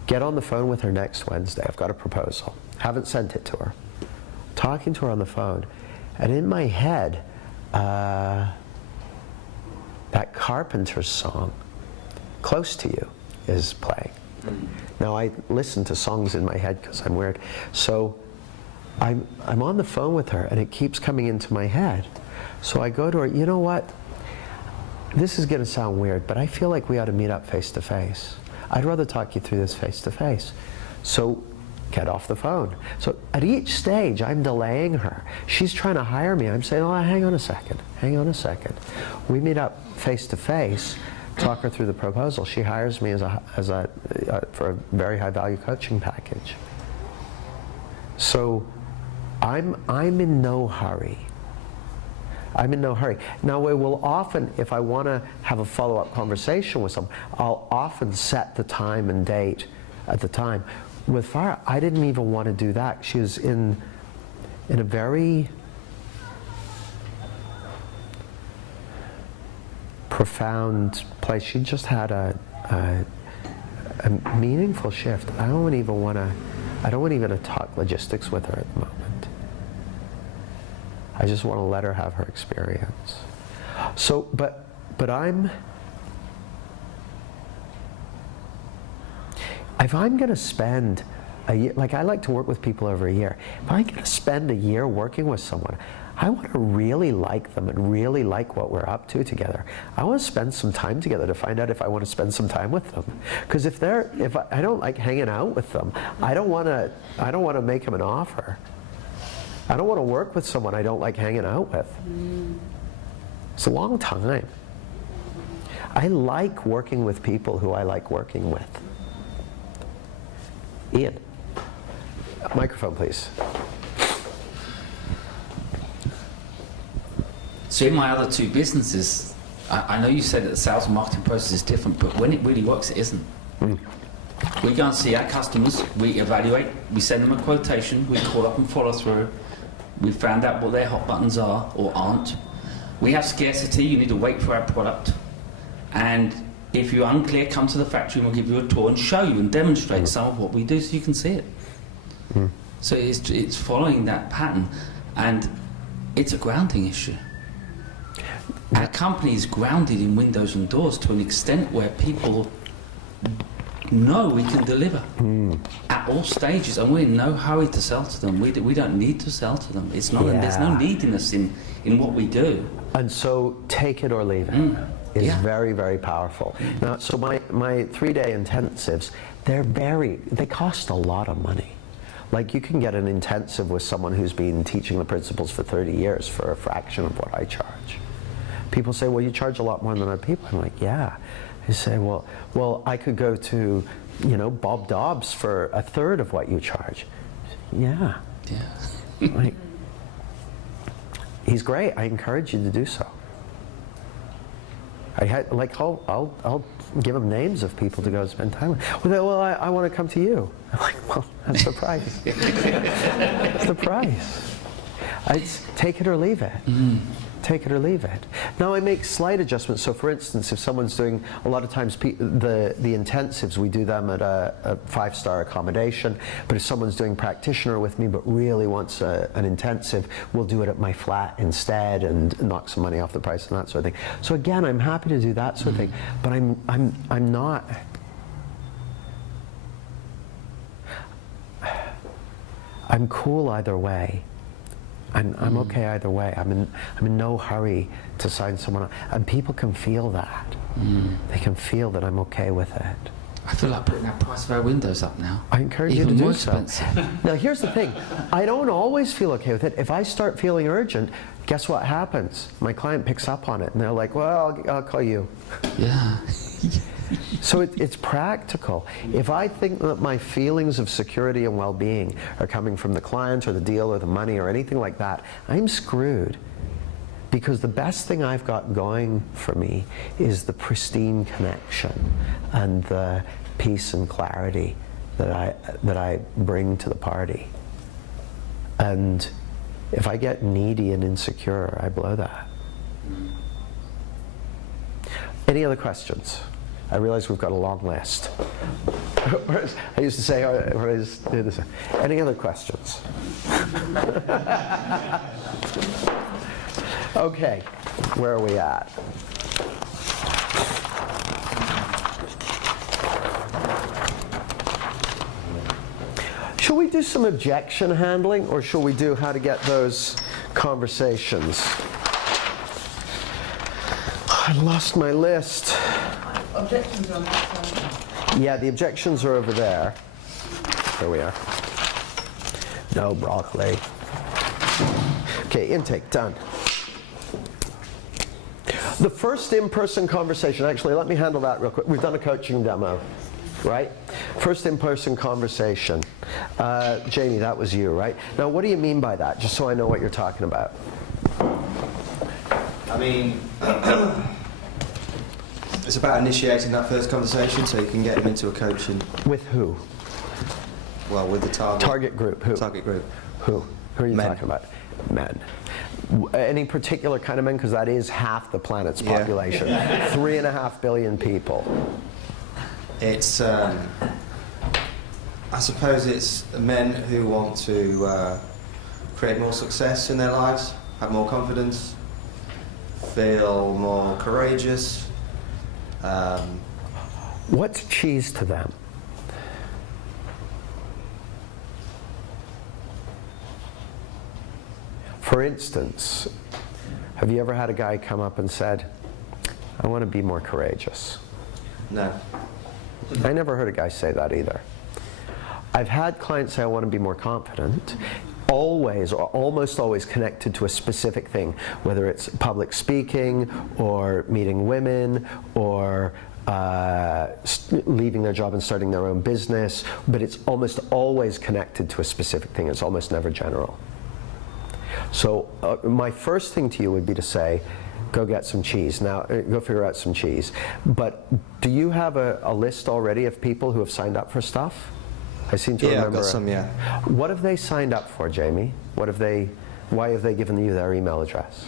Get on the phone with her next Wednesday. I've got a proposal. Haven't sent it to her. Talking to her on the phone. And in my head, that Carpenter's song, Close to You, is playing. Now I listen to songs in my head because I'm weird. So I'm on the phone with her and it keeps coming into my head. So I go to her, you know what? This is going to sound weird, but I feel like we ought to meet up face to face. I'd rather talk you through this face to face. So get off the phone. So at each stage, I'm delaying her. She's trying to hire me. I'm saying, oh, hang on a second. Hang on a second. We meet up face to face, talk her through the proposal. She hires me for a very high value coaching package. So I'm in no hurry. I'm in no hurry. Now, we will often, if I want to have a follow-up conversation with someone, I'll often set the time and date at the time. With Farah, I didn't even want to do that. She was in a very profound place. She just had a meaningful shift. I don't even want to talk logistics with her at the moment. I just want to let her have her experience. So, but if I'm going to spend a year, like I like to work with people over a year, if I'm going to spend a year working with someone, I want to really like them and really like what we're up to together. I want to spend some time together to find out if I want to spend some time with them. Because if I don't like hanging out with them, I don't want to make them an offer. I don't want to work with someone I don't like hanging out with. It's a long time. I like working with people who I like working with. Ian, microphone please. So in my other two businesses, I know you said that the sales and marketing process is different, but when it really works, it isn't. We go and see our customers, we evaluate, we send them a quotation, we call up and follow through. We found out what their hot buttons are or aren't. We have scarcity, you need to wait for our product. And if you're unclear, come to the factory and we'll give you a tour and show you and demonstrate some of what we do so you can see it. So it's following that pattern, and it's a grounding issue. Our company is grounded in windows and doors to an extent where people know we can deliver at all stages, and we're in no hurry to sell to them. We don't need to sell to them. It's not. There's no neediness in what we do. And so, take it or leave it is very, very powerful. Now, so my 3-day intensives, they cost a lot of money. Like you can get an intensive with someone who's been teaching the principles for 30 years for a fraction of what I charge. People say, well, you charge a lot more than other people. I'm like, yeah. They say, well, I could go to, Bob Dobbs for a third of what you charge. Yeah. Like, he's great. I encourage you to do so. I'll give him names of people to go spend time with. Well, I want to come to you. I'm like, well, that's the price. That's the price. It's take it or leave it. Take it or leave it. Now I make slight adjustments. So for instance, if someone's doing, a lot of times the intensives, we do them at a 5-star accommodation, but if someone's doing practitioner with me but really wants an intensive, we'll do it at my flat instead and knock some money off the price and that sort of thing. So again, I'm happy to do that sort of thing, but I'm not, I'm cool either way. I'm okay either way. I'm in no hurry to sign someone up. And people can feel that. They can feel that I'm okay with it. I feel like putting that price of our windows up now. I encourage you to do so. Now here's the thing. I don't always feel okay with it. If I start feeling urgent, guess what happens? My client picks up on it and they're like, well, I'll call you. Yeah. So it's practical. If I think that my feelings of security and well-being are coming from the client or the deal or the money or anything like that, I'm screwed. Because the best thing I've got going for me is the pristine connection and the peace and clarity that I bring to the party. And if I get needy and insecure, I blow that. Any other questions? I realize we've got a long list. I used to say, any other questions? Okay, where are we at? Shall we do some objection handling, or shall we do how to get those conversations? I lost my list. Objections are on that side. Yeah, the objections are over there. There we are. No broccoli. Okay, intake, done. The first in-person conversation, actually, let me handle that real quick. We've done a coaching demo, right? First in-person conversation. Jamie, that was you, right? Now, what do you mean by that? Just so I know what you're talking about. I mean, it's about initiating that first conversation so you can get them into a coaching, With who? well, with the target. Target group, who? Target group. Who? Who are you Men. talking about? Men. Any particular kind of men? Because that is half the planet's Yeah. population. 3.5 billion people. It's, I suppose it's men who want to create more success in their lives, have more confidence, feel more courageous. What's cheese to them? For instance, have you ever had a guy come up and said, I want to be more courageous? No. I never heard a guy say that either. I've had clients say, I want to be more confident, always or almost always connected to a specific thing, whether it's public speaking or meeting women or leaving their job and starting their own business, but it's almost always connected to a specific thing. It's almost never general. So my first thing to you would be to say, go get some cheese. Now, go figure out some cheese. But do you have a list already of people who have signed up for stuff? I seem to Yeah, I've remember. got some, yeah. What have they signed up for, Jamie? Why have they given you their email address?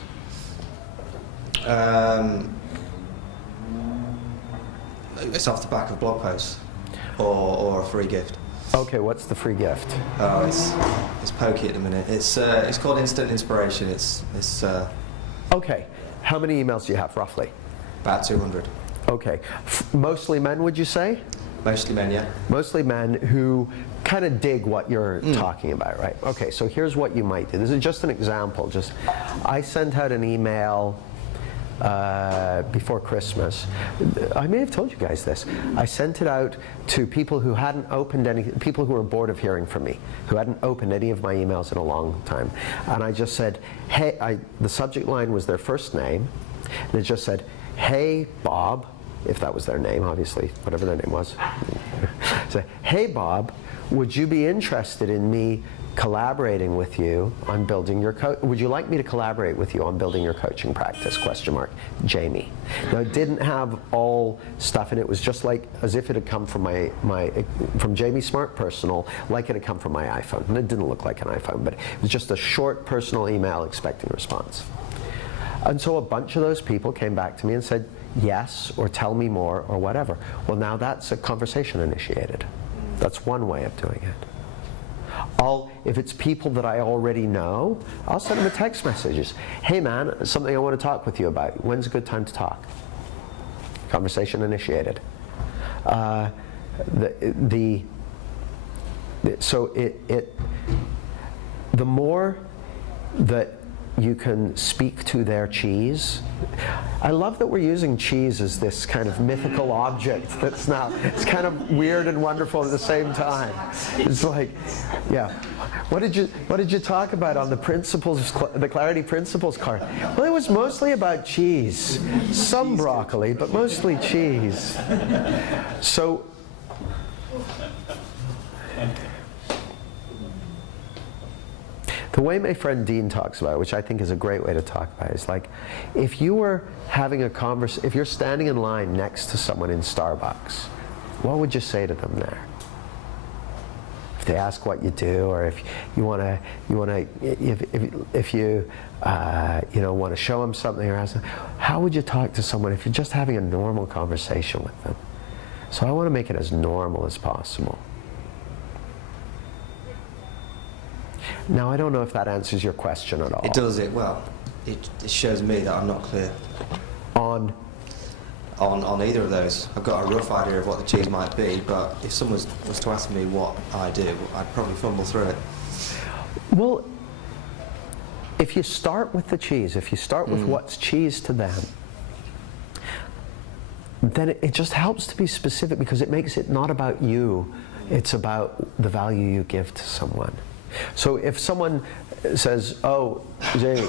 It's off the back of blog posts or a free gift. Okay, what's the free gift? Oh, it's pokey at the minute. It's called Instant Inspiration. It's Okay, how many emails do you have, roughly? about 200. Okay, mostly men, would you say? Mostly men, yeah. Mostly men who kind of dig what you're talking about, right? Okay, so here's what you might do. This is just an example. I sent out an email before Christmas. I may have told you guys this. I sent it out to people who hadn't opened any, people who were bored of hearing from me, who hadn't opened any of my emails in a long time. And I just said, hey, the subject line was their first name, and it just said, hey, Bob, if that was their name, obviously, whatever their name was. So, hey, Bob, would you be interested in me collaborating with you on building your would you like me to collaborate with you on building your coaching practice, ? Jamie. Now, it didn't have all stuff, and it was just like as if it had come from from Jamie Smart Personal, like it had come from my iPhone. And it didn't look like an iPhone, but it was just a short personal email expecting a response. And so a bunch of those people came back to me and said, yes, or tell me more, or whatever. Well, now that's a conversation initiated. That's one way of doing it. If it's people that I already know, I'll send them a text messages. Hey man, something I want to talk with you about. When's a good time to talk? Conversation initiated. The more that you can speak to their cheese. I love that we're using cheese as this kind of mythical object that's now, it's kind of weird and wonderful at the same time. It's like, yeah. What did you talk about on the principles, the Clarity Principles card? Well, it was mostly about cheese. Some broccoli, but mostly cheese. So, the way my friend Dean talks about it, which I think is a great way to talk about it, is like, if you were having a conversation, if you're standing in line next to someone in Starbucks, what would you say to them there? If they ask what you do, or if you want to, if you want to show them something or ask them, how would you talk to someone if you're just having a normal conversation with them? So I want to make it as normal as possible. Now, I don't know if that answers your question at all. It does it well. It shows me that I'm not clear On either of those. I've got a rough idea of what the cheese might be, but if someone was to ask me what I do, I'd probably fumble through it. Well, if you start with the cheese, if you start with what's cheese to them, then it just helps to be specific, because it makes it not about you, it's about the value you give to someone. So if someone says, oh, Jay,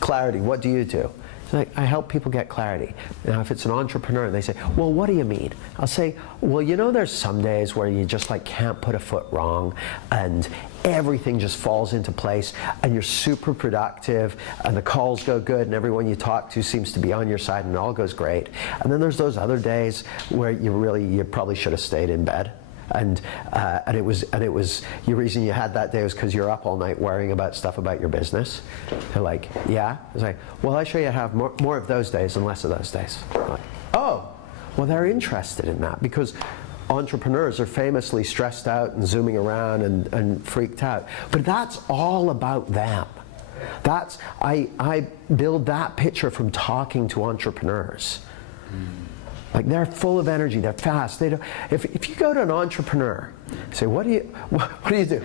clarity, what do you do? It's like, I help people get clarity. Now, if it's an entrepreneur, they say, well, what do you mean? I'll say, well, there's some days where you just can't put a foot wrong, and everything just falls into place, and you're super productive, and the calls go good, and everyone you talk to seems to be on your side, and it all goes great. And then there's those other days where you probably should have stayed in bed. And it was your reason you had that day was because you're up all night worrying about stuff about your business. They're like, yeah. It's like, well, I show you have more of those days and less of those days. Like, oh, well, they're interested in that, because entrepreneurs are famously stressed out and zooming around and freaked out. But that's all about them. I build that picture from talking to entrepreneurs. Like, they're full of energy, they're fast. They don't, if you go to an entrepreneur, say, what do you do?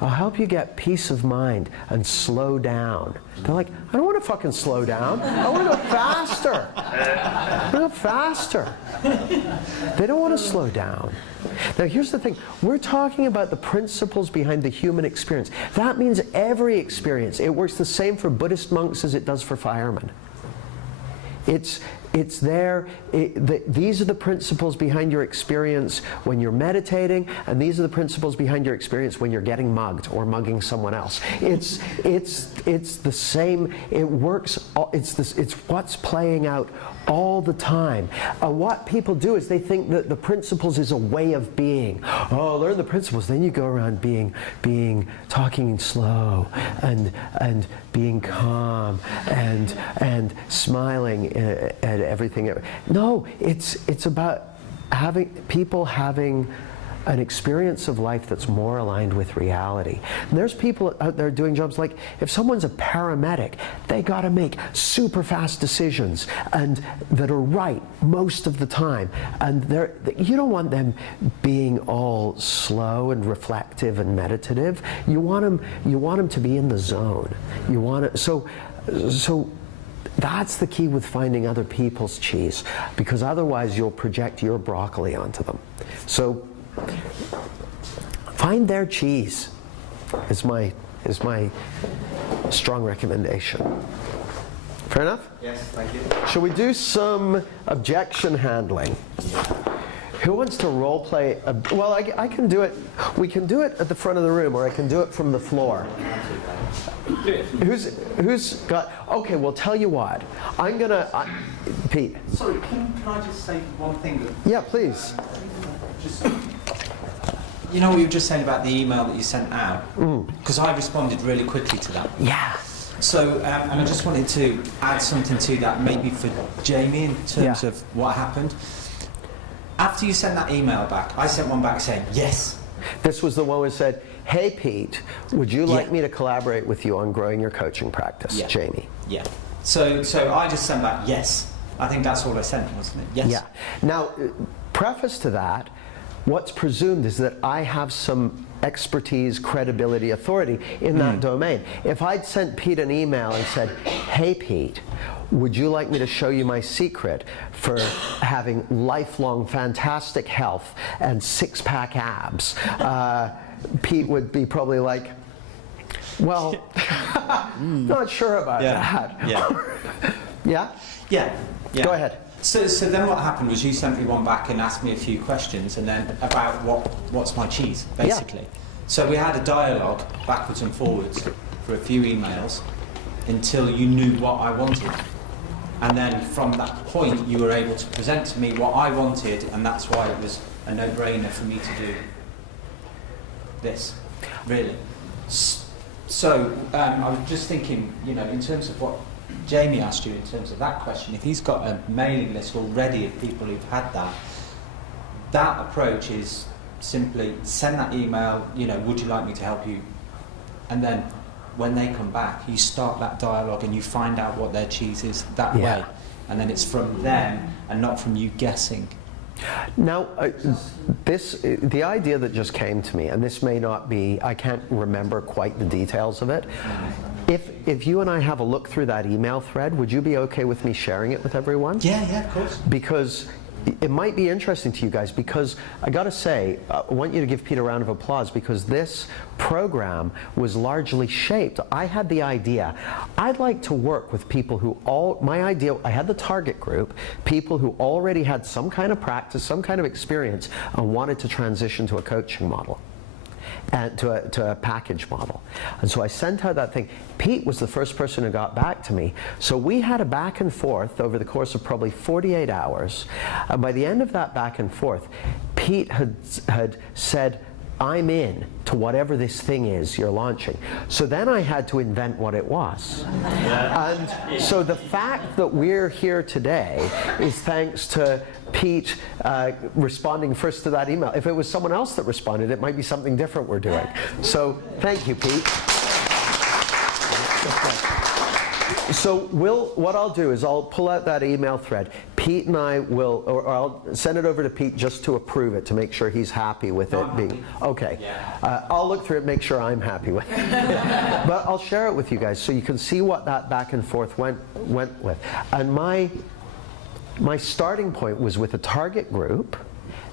I'll help you get peace of mind and slow down. They're like, I don't want to fucking slow down. I want to go faster. I want to go faster. They don't want to slow down. Now, here's the thing. We're talking about the principles behind the human experience. That means every experience. It works the same for Buddhist monks as it does for firemen. It's there. These are the principles behind your experience when you're meditating, and these are the principles behind your experience when you're getting mugged or mugging someone else. It's the same. It works. It's what's playing out all the time. What people do is they think that the principles is a way of being. Oh, learn the principles, then you go around talking slow and being calm and smiling at everything. No, it's about people having an experience of life that's more aligned with reality. And there's people out there doing jobs like, if someone's a paramedic, they got to make super fast decisions and that are right most of the time. And you don't want them being all slow and reflective and meditative. You want them to be in the zone. So that's the key with finding other people's cheese, because otherwise you'll project your broccoli onto them. So find their cheese is my strong recommendation. Fair enough? Yes, thank you. Shall we do some objection handling? Who wants to role play? Well, I can do it. We can do it at the front of the room, or I can do it from the floor. Who's got? Okay, well, tell you what. I'm gonna. Pete. Sorry, can I just say one thing? Yeah, please. You know what you were just saying about the email that you sent out? Because I responded really quickly to that. Yeah. So, and I just wanted to add something to that, maybe for Jamie, in terms of what happened. After you sent that email back, I sent one back saying, yes. This was the one where it said, hey, Pete, would you like me to collaborate with you on growing your coaching practice, Jamie? Yeah. So I just sent back, yes. I think that's all I sent, wasn't it? Yes. Yeah. Now, preface to that, what's presumed is that I have some expertise, credibility, authority in that domain. If I'd sent Pete an email and said, hey, Pete, would you like me to show you my secret for having lifelong fantastic health and six-pack abs? Pete would be probably like, well, not sure about that. Yeah. Yeah? Yeah. Go ahead. So then what happened was you sent me one back and asked me a few questions, and then about what's my cheese, basically. Yeah. So we had a dialogue backwards and forwards for a few emails until you knew what I wanted. And then from that point you were able to present to me what I wanted, and that's why it was a no-brainer for me to do. this, really. So I was just thinking, you know, in terms of what Jamie asked you in terms of that question, if he's got a mailing list already of people who've had that approach is simply send that email, you know, would you like me to help you? And then when they come back, you start that dialogue and you find out what their cheese is that way. And then it's from them and not from you guessing. Now, the idea that just came to me, and this may not be, I can't remember quite the details of it. If you and I have a look through that email thread, would you be okay with me sharing it with everyone? Yeah, of course. Because it might be interesting to you guys, because I got to say, I want you to give Pete a round of applause, because this program was largely shaped. I had the idea, I'd like to work with people who I had the target group, people who already had some kind of practice, some kind of experience, and wanted to transition to a coaching model. And to a package model. And so I sent out that thing. Pete was the first person who got back to me. So we had a back and forth over the course of probably 48 hours. And by the end of that back and forth, Pete had said, I'm in to whatever this thing is you're launching. So then I had to invent what it was. And so the fact that we're here today is thanks to Pete responding first to that email. If it was someone else that responded, it might be something different we're doing. So thank you, Pete. So what I'll do is I'll pull out that email thread. Pete and I will, or I'll send it over to Pete just to approve it, to make sure he's happy with it being, okay. I'll look through it, make sure I'm happy with it. But I'll share it with you guys so you can see what that back and forth went with. And my starting point was with a target group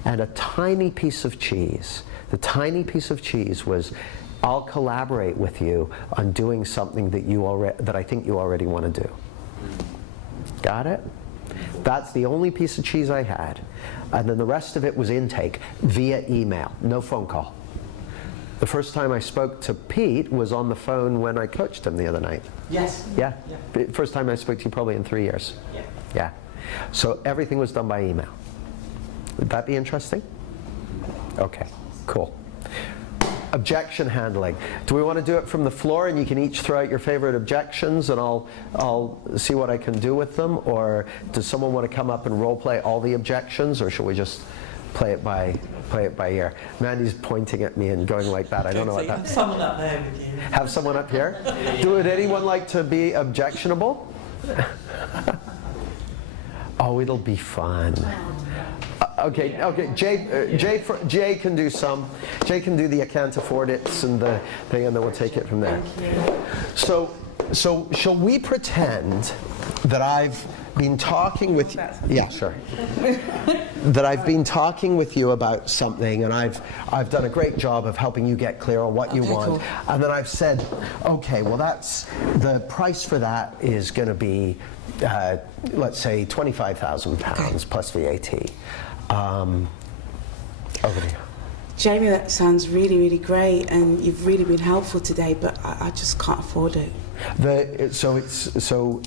and a tiny piece of cheese. The tiny piece of cheese was, I'll collaborate with you on doing something that I think you already want to do. Got it? That's the only piece of cheese I had. And then the rest of it was intake via email, no phone call. The first time I spoke to Pete was on the phone when I coached him the other night. Yes. Yeah? First time I spoke to you probably in 3 years. Yeah. So everything was done by email. Would that be interesting? Okay, cool. Objection handling. Do we want to do it from the floor and you can each throw out your favorite objections and I'll see what I can do with them? Or does someone want to come up and role play all the objections, or should we just play it by ear? Mandy's pointing at me and going like that. I don't know what that. Have someone up there with you. Have someone up here? Would anyone like to be objectionable? Oh, it'll be fun. Okay. Jay can do some. Jay can do the I can't afford it and the thing, and then we'll take it from there. So shall we pretend that I've been talking with you? Yeah, sure. That I've been talking with you about something, and I've done a great job of helping you get clear on what you want. Cool. And then I've said, okay, well, that's the price for that is going to be, let's say, £25,000 plus VAT. Over to you. Jamie, that sounds really, really great, and you've really been helpful today, but I just can't afford it. So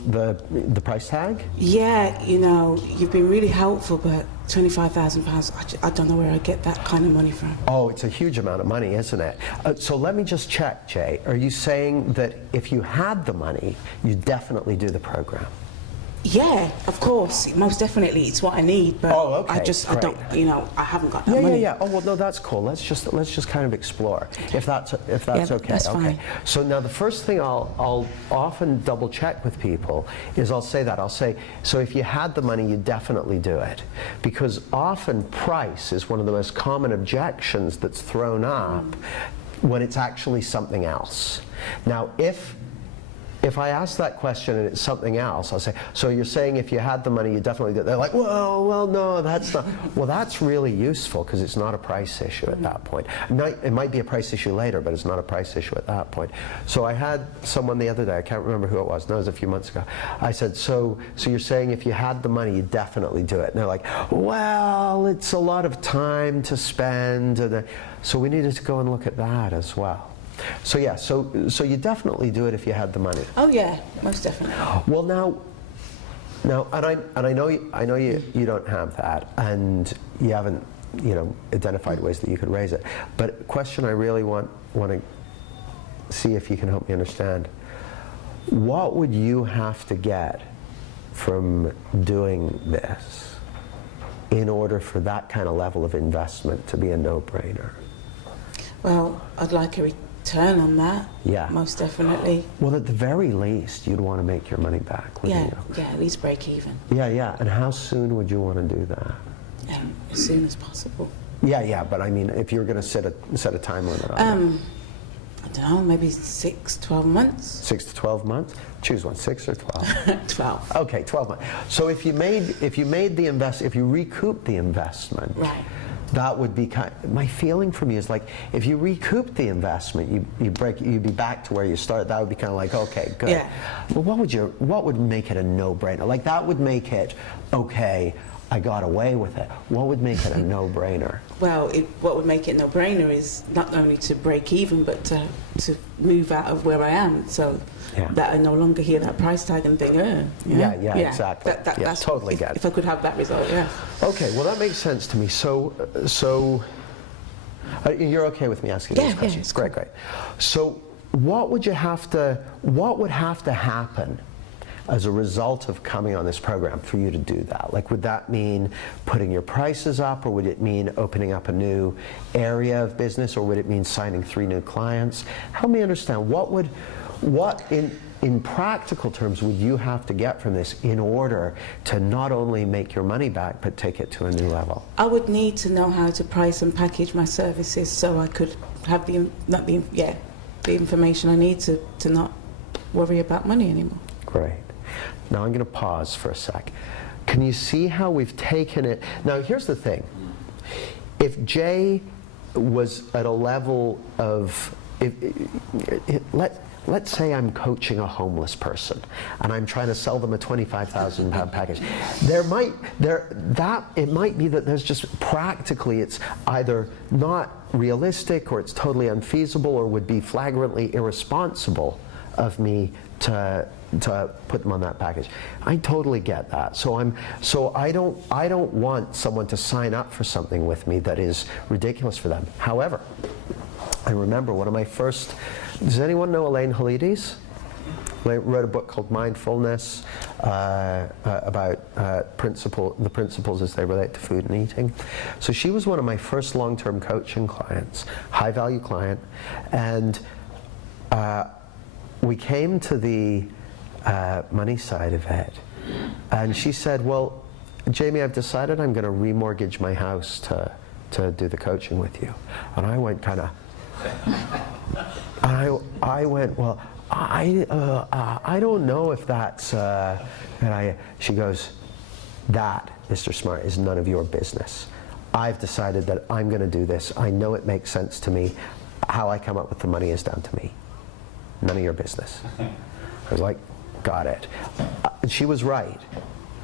the price tag? Yeah, you know, you've been really helpful, but £25,000, I don't know where I get that kind of money from. Oh, it's a huge amount of money, isn't it? So let me just check, Jay. Are you saying that if you had the money, you'd definitely do the program? Yeah, of course, most definitely. It's what I need, but I don't, you know, I haven't got that money. Yeah. Oh well, no, that's cool. Let's just kind of explore, if that's okay. That's fine. So now the first thing I'll often double check with people is I'll say, so if you had the money, you'd definitely do it, because often price is one of the most common objections that's thrown up when it's actually something else. Now, if I ask that question and it's something else, I'll say, so you're saying if you had the money, you definitely do it. They're like, well, no, that's not. Well, that's really useful because it's not a price issue at that point. It might be a price issue later, but it's not a price issue at that point. So I had someone the other day, I can't remember who it was, no, it was a few months ago. I said, so you're saying if you had the money, you'd definitely do it. And they're like, well, it's a lot of time to spend. So we needed to go and look at that as well. So yeah, so you definitely do it if you had the money. Oh yeah, most definitely. Well now, and I know you don't have that, and you haven't identified ways that you could raise it. But a question I really want to see if you can help me understand. What would you have to get from doing this in order for that kind of level of investment to be a no-brainer? Well, I'd like a return on that. Yeah. Most definitely. Well, at the very least, you'd want to make your money back, wouldn't you? Yeah, at least break even. Yeah. And how soon would you want to do that? As soon as possible. Yeah, but I mean, if you're going to set a time limit on it. I don't know, maybe 6, 12 months. 6 to 12 months? Choose one, 6 or 12? 12. Okay, 12 months. So if you recoup the investment, right, that would be my feeling for me is like, if you recoup the investment, you'd be back to where you started. That would be kind of like, okay, good. Yeah. But what would make it a no-brainer? Like, that would make it, okay, I got away with it. What would make it a no-brainer? Well, what would make it a no-brainer is not only to break even, but to move out of where I am, so that I no longer hear that price tag and think, Yeah, exactly. That's totally get it. If I could have that result, yeah. Okay, well, that makes sense to me. So you're okay with me asking these questions? Yeah, Great. So what would have to happen as a result of coming on this program for you to do that? Like, would that mean putting your prices up, or would it mean opening up a new area of business, or would it mean signing 3 new clients? Help me understand, what in practical terms would you have to get from this in order to not only make your money back, but take it to a new level? I would need to know how to price and package my services so I could have the information I need to not worry about money anymore. Great. Now I'm going to pause for a sec. Can you see how we've taken it? Now here's the thing. If Jay was at a level of, let's say I'm coaching a homeless person and I'm trying to sell them a £25,000 package. It might be that there's just practically, it's either not realistic, or it's totally unfeasible, or would be flagrantly irresponsible of me to put them on that package. I totally get that. So I don't want someone to sign up for something with me that is ridiculous for them. However, I remember one of my first. Does anyone know Elaine Halides? They wrote a book called Mindfulness about the principles as they relate to food and eating. So she was one of my first long-term coaching clients, high-value client, and we came to the money side of it, and she said, well, Jamie, I've decided I'm going to remortgage my house to do the coaching with you. And I went kind of, I went, well, I don't know if that's, she goes, that, Mr. Smart, is none of your business. I've decided that I'm going to do this. I know it makes sense to me. How I come up with the money is down to me. None of your business. I was like, got it. She was right.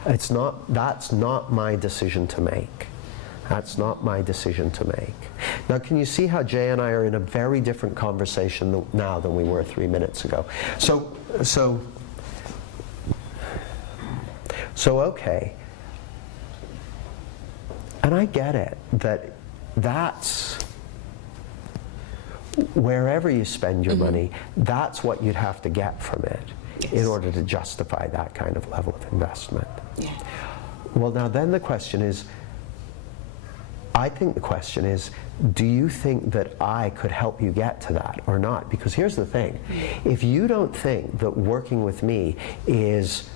That's not my decision to make. That's not my decision to make. Now, can you see how Jay and I are in a very different conversation now than we were 3 minutes ago? So okay. And I get it, that's wherever you spend your money, that's what you'd have to get from it in order to justify that kind of level of investment. Yeah. Well, now then the question is, I think the question is, do you think that I could help you get to that or not? Because here's the thing. If you don't think that working with me is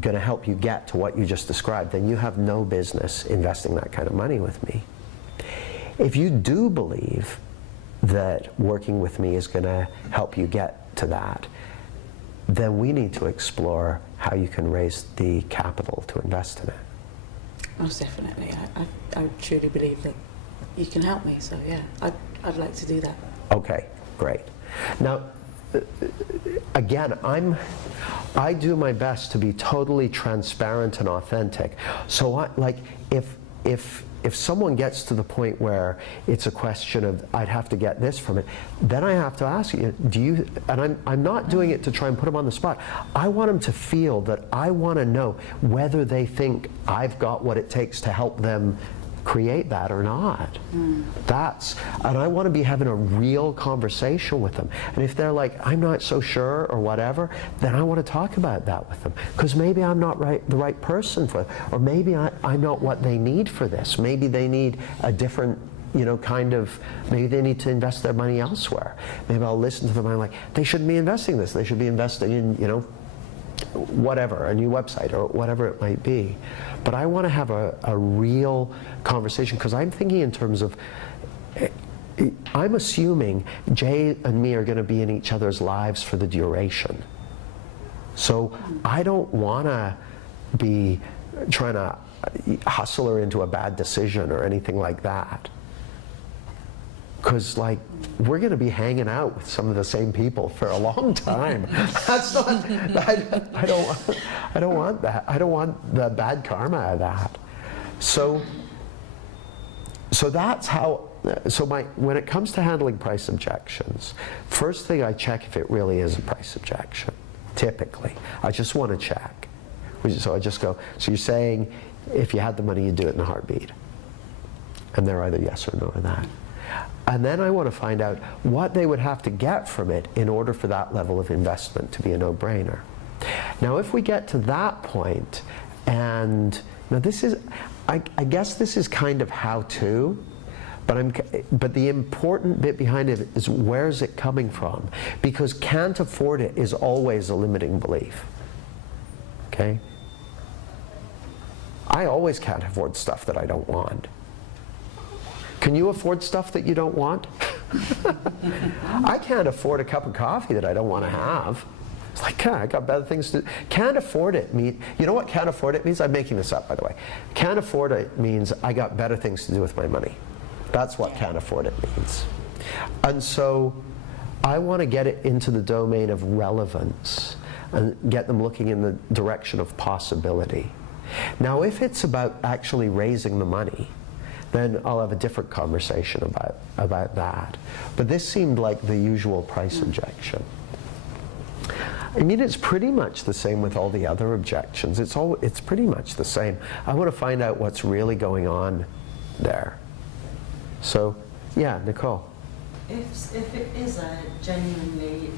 going to help you get to what you just described, then you have no business investing that kind of money with me. If you do believe that working with me is going to help you get to that, then we need to explore how you can raise the capital to invest in it. Most definitely. I truly believe that you can help me, so yeah, I'd like to do that. Okay, great. Now, again, I do my best to be totally transparent and authentic. So if someone gets to the point where it's a question of I'd have to get this from it, then I have to ask you, and I'm not doing it to try and put them on the spot. I want them to feel that I want to know whether they think I've got what it takes to help them create that or not. And I want to be having a real conversation with them. And if they're like, I'm not so sure or whatever, then I want to talk about that with them. Because maybe I'm not the right person for it. Or maybe I'm not what they need for this. Maybe they need a different, maybe they need to invest their money elsewhere. Maybe I'll listen to them and I'm like, they shouldn't be investing this. They should be investing in, whatever, a new website or whatever it might be. But I want to have a real conversation, because I'm thinking in terms of, I'm assuming Jay and me are going to be in each other's lives for the duration. So I don't want to be trying to hustle her into a bad decision or anything like that. Because we're going to be hanging out with some of the same people for a long time. That's not. I don't want that. I don't want the bad karma of that. So that's how. So when it comes to handling price objections, first thing I check if it really is a price objection. Typically, I just want to check. So I just go. So you're saying if you had the money, you'd do it in a heartbeat, and they're either yes or no to that. And then I want to find out what they would have to get from it in order for that level of investment to be a no-brainer. Now, if we get to that point, and now this is, I guess this is kind of how-to, but the important bit behind it is where is it coming from? Because can't afford it is always a limiting belief. Okay? I always can't afford stuff that I don't want. Can you afford stuff that you don't want? I can't afford a cup of coffee that I don't want to have. It's like, I got better things to do. Can't afford it means, you know what can't afford it means? I'm making this up, by the way. Can't afford it means I got better things to do with my money. That's what can't afford it means. And so I want to get it into the domain of relevance and get them looking in the direction of possibility. Now, if it's about actually raising the money, then I'll have a different conversation about that. But this seemed like the usual price objection. I mean, it's pretty much the same with all the other objections. It's pretty much the same. I want to find out what's really going on there. So, yeah, Nicole. If it is a genuinely,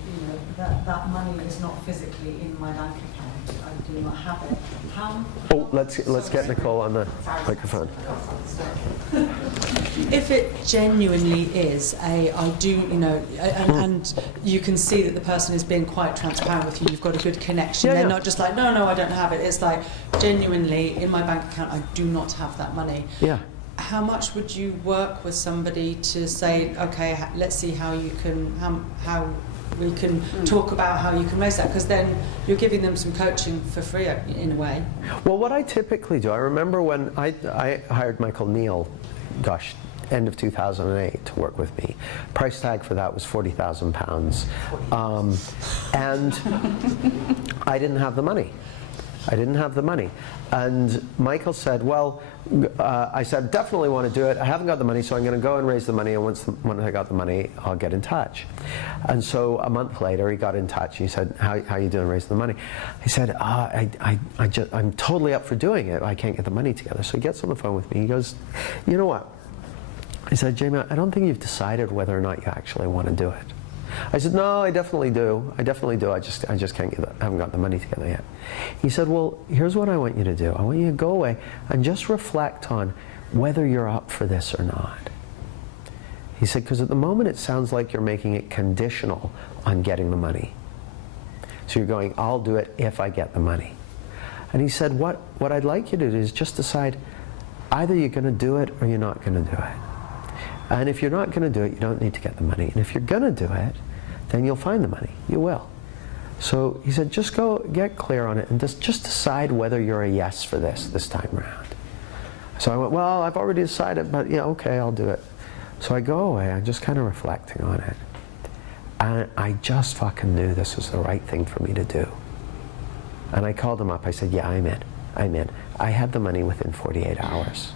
that money is not physically in my bank account, I do not have it. Let's get Nicole on the microphone. If it genuinely is I do, and you can see that the person is being quite transparent with you, you've got a good connection. They're not just like, no, I don't have it. It's like, genuinely, in my bank account, I do not have that money. Yeah. How much would you work with somebody to say, okay, let's see how you can, how we can talk about how you can raise that? Because then you're giving them some coaching for free in a way. Well, what I typically do, I remember when I hired Michael Neal, end of 2008 to work with me. Price tag for that was £40,000. And I didn't have the money. And Michael said, well, I said, definitely want to do it. I haven't got the money, so I'm going to go and raise the money, and once I got the money, I'll get in touch. And so a month later, he got in touch. He said, how are you doing raising the money? He said, I'm totally up for doing it. I can't get the money together. So he gets on the phone with me. He goes, you know what? He said, Jamie, I don't think you've decided whether or not you actually want to do it. I said, no, I definitely do. I just can't haven't got the money together yet. He said, well, here's what I want you to do. I want you to go away and just reflect on whether you're up for this or not. He said, because at the moment it sounds like you're making it conditional on getting the money. So you're going, I'll do it if I get the money. And he said, what I'd like you to do is just decide either you're going to do it or you're not going to do it. And if you're not going to do it, you don't need to get the money. And if you're going to do it, then you'll find the money. You will. So he said, just go get clear on it and just decide whether you're a yes for this time around. So I went, well, I've already decided, but yeah, okay, I'll do it. So I go away, I'm just kind of reflecting on it. And I just fucking knew this was the right thing for me to do. And I called him up. I said, yeah, I'm in. I had the money within 48 hours.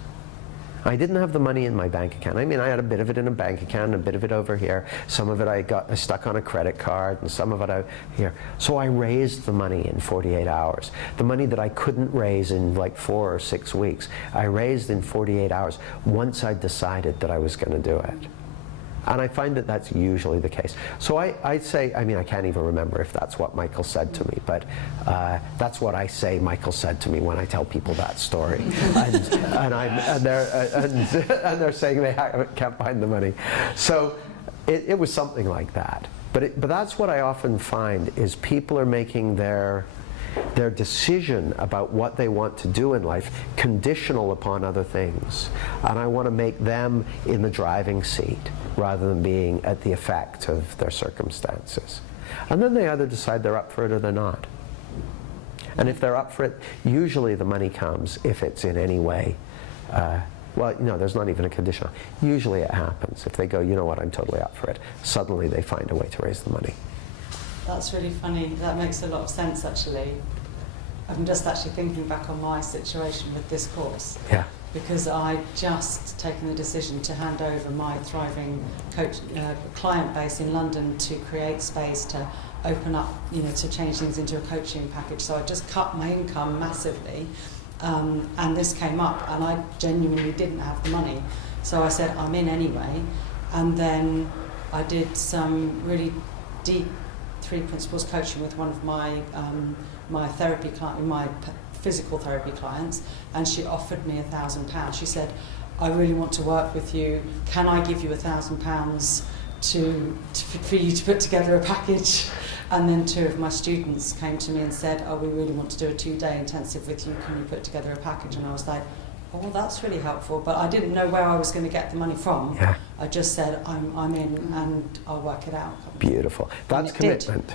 I didn't have the money in my bank account. I mean, I had a bit of it in a bank account, a bit of it over here. Some of it I stuck on a credit card, and some of it here. So I raised the money in 48 hours. The money that I couldn't raise in like 4 or 6 weeks, I raised in 48 hours once I decided that I was going to do it. And I find that that's usually the case. So I'd say, I mean, I can't even remember if that's what Michael said to me, but that's what I say Michael said to me when I tell people that story. and they're saying they can't find the money. So it was something like that. But that's what I often find is people are making their decision about what they want to do in life conditional upon other things. And I want to make them in the driving seat rather than being at the effect of their circumstances. And then they either decide they're up for it or they're not. And if they're up for it, usually the money comes if it's in any way, well, no, there's not even a condition. Usually it happens. If they go, you know what, I'm totally up for it, suddenly they find a way to raise the money. That's really funny. That makes a lot of sense, actually. I'm just actually thinking back on my situation with this course. Yeah. Because I'd just taken the decision to hand over my thriving client base in London to create space to open up, to change things into a coaching package. So I just cut my income massively, and this came up, and I genuinely didn't have the money. So I said, I'm in anyway. And then I did some really deep 3 principles coaching with one of my my therapy client, my physical therapy clients, and she offered me £1,000. She said, I really want to work with you. Can I give you £1,000 for you to put together a package? And then 2 of my students came to me and said, oh, we really want to do a 2-day intensive with you. Can you put together a package? And I was like, oh, well, that's really helpful. But I didn't know where I was going to get the money from. Yeah. I just said, I'm in and I'll work it out. Beautiful. That's commitment.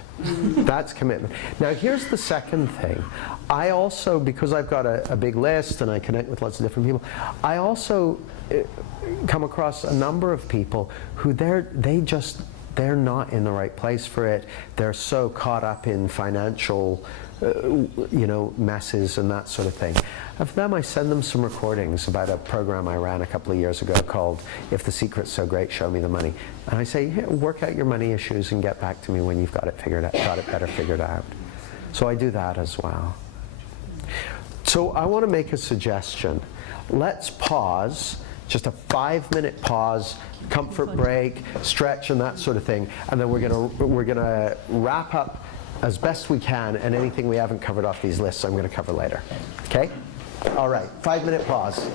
That's commitment. Now, here's the second thing. I also, because I've got a big list and I connect with lots of different people, I also come across a number of people who they're not in the right place for it. They're so caught up in financial messes and that sort of thing. Of them, I send them some recordings about a program I ran a couple of years ago called If the Secret's So Great, Show Me the Money. And I say, hey, work out your money issues and get back to me when you've got it better figured out. So I do that as well. So I want to make a suggestion. Let's pause, just a 5-minute pause, comfort break, stretch and that sort of thing, and then we're gonna wrap up as best we can, and anything we haven't covered off these lists I'm going to cover later. Okay? All right, 5-minute pause.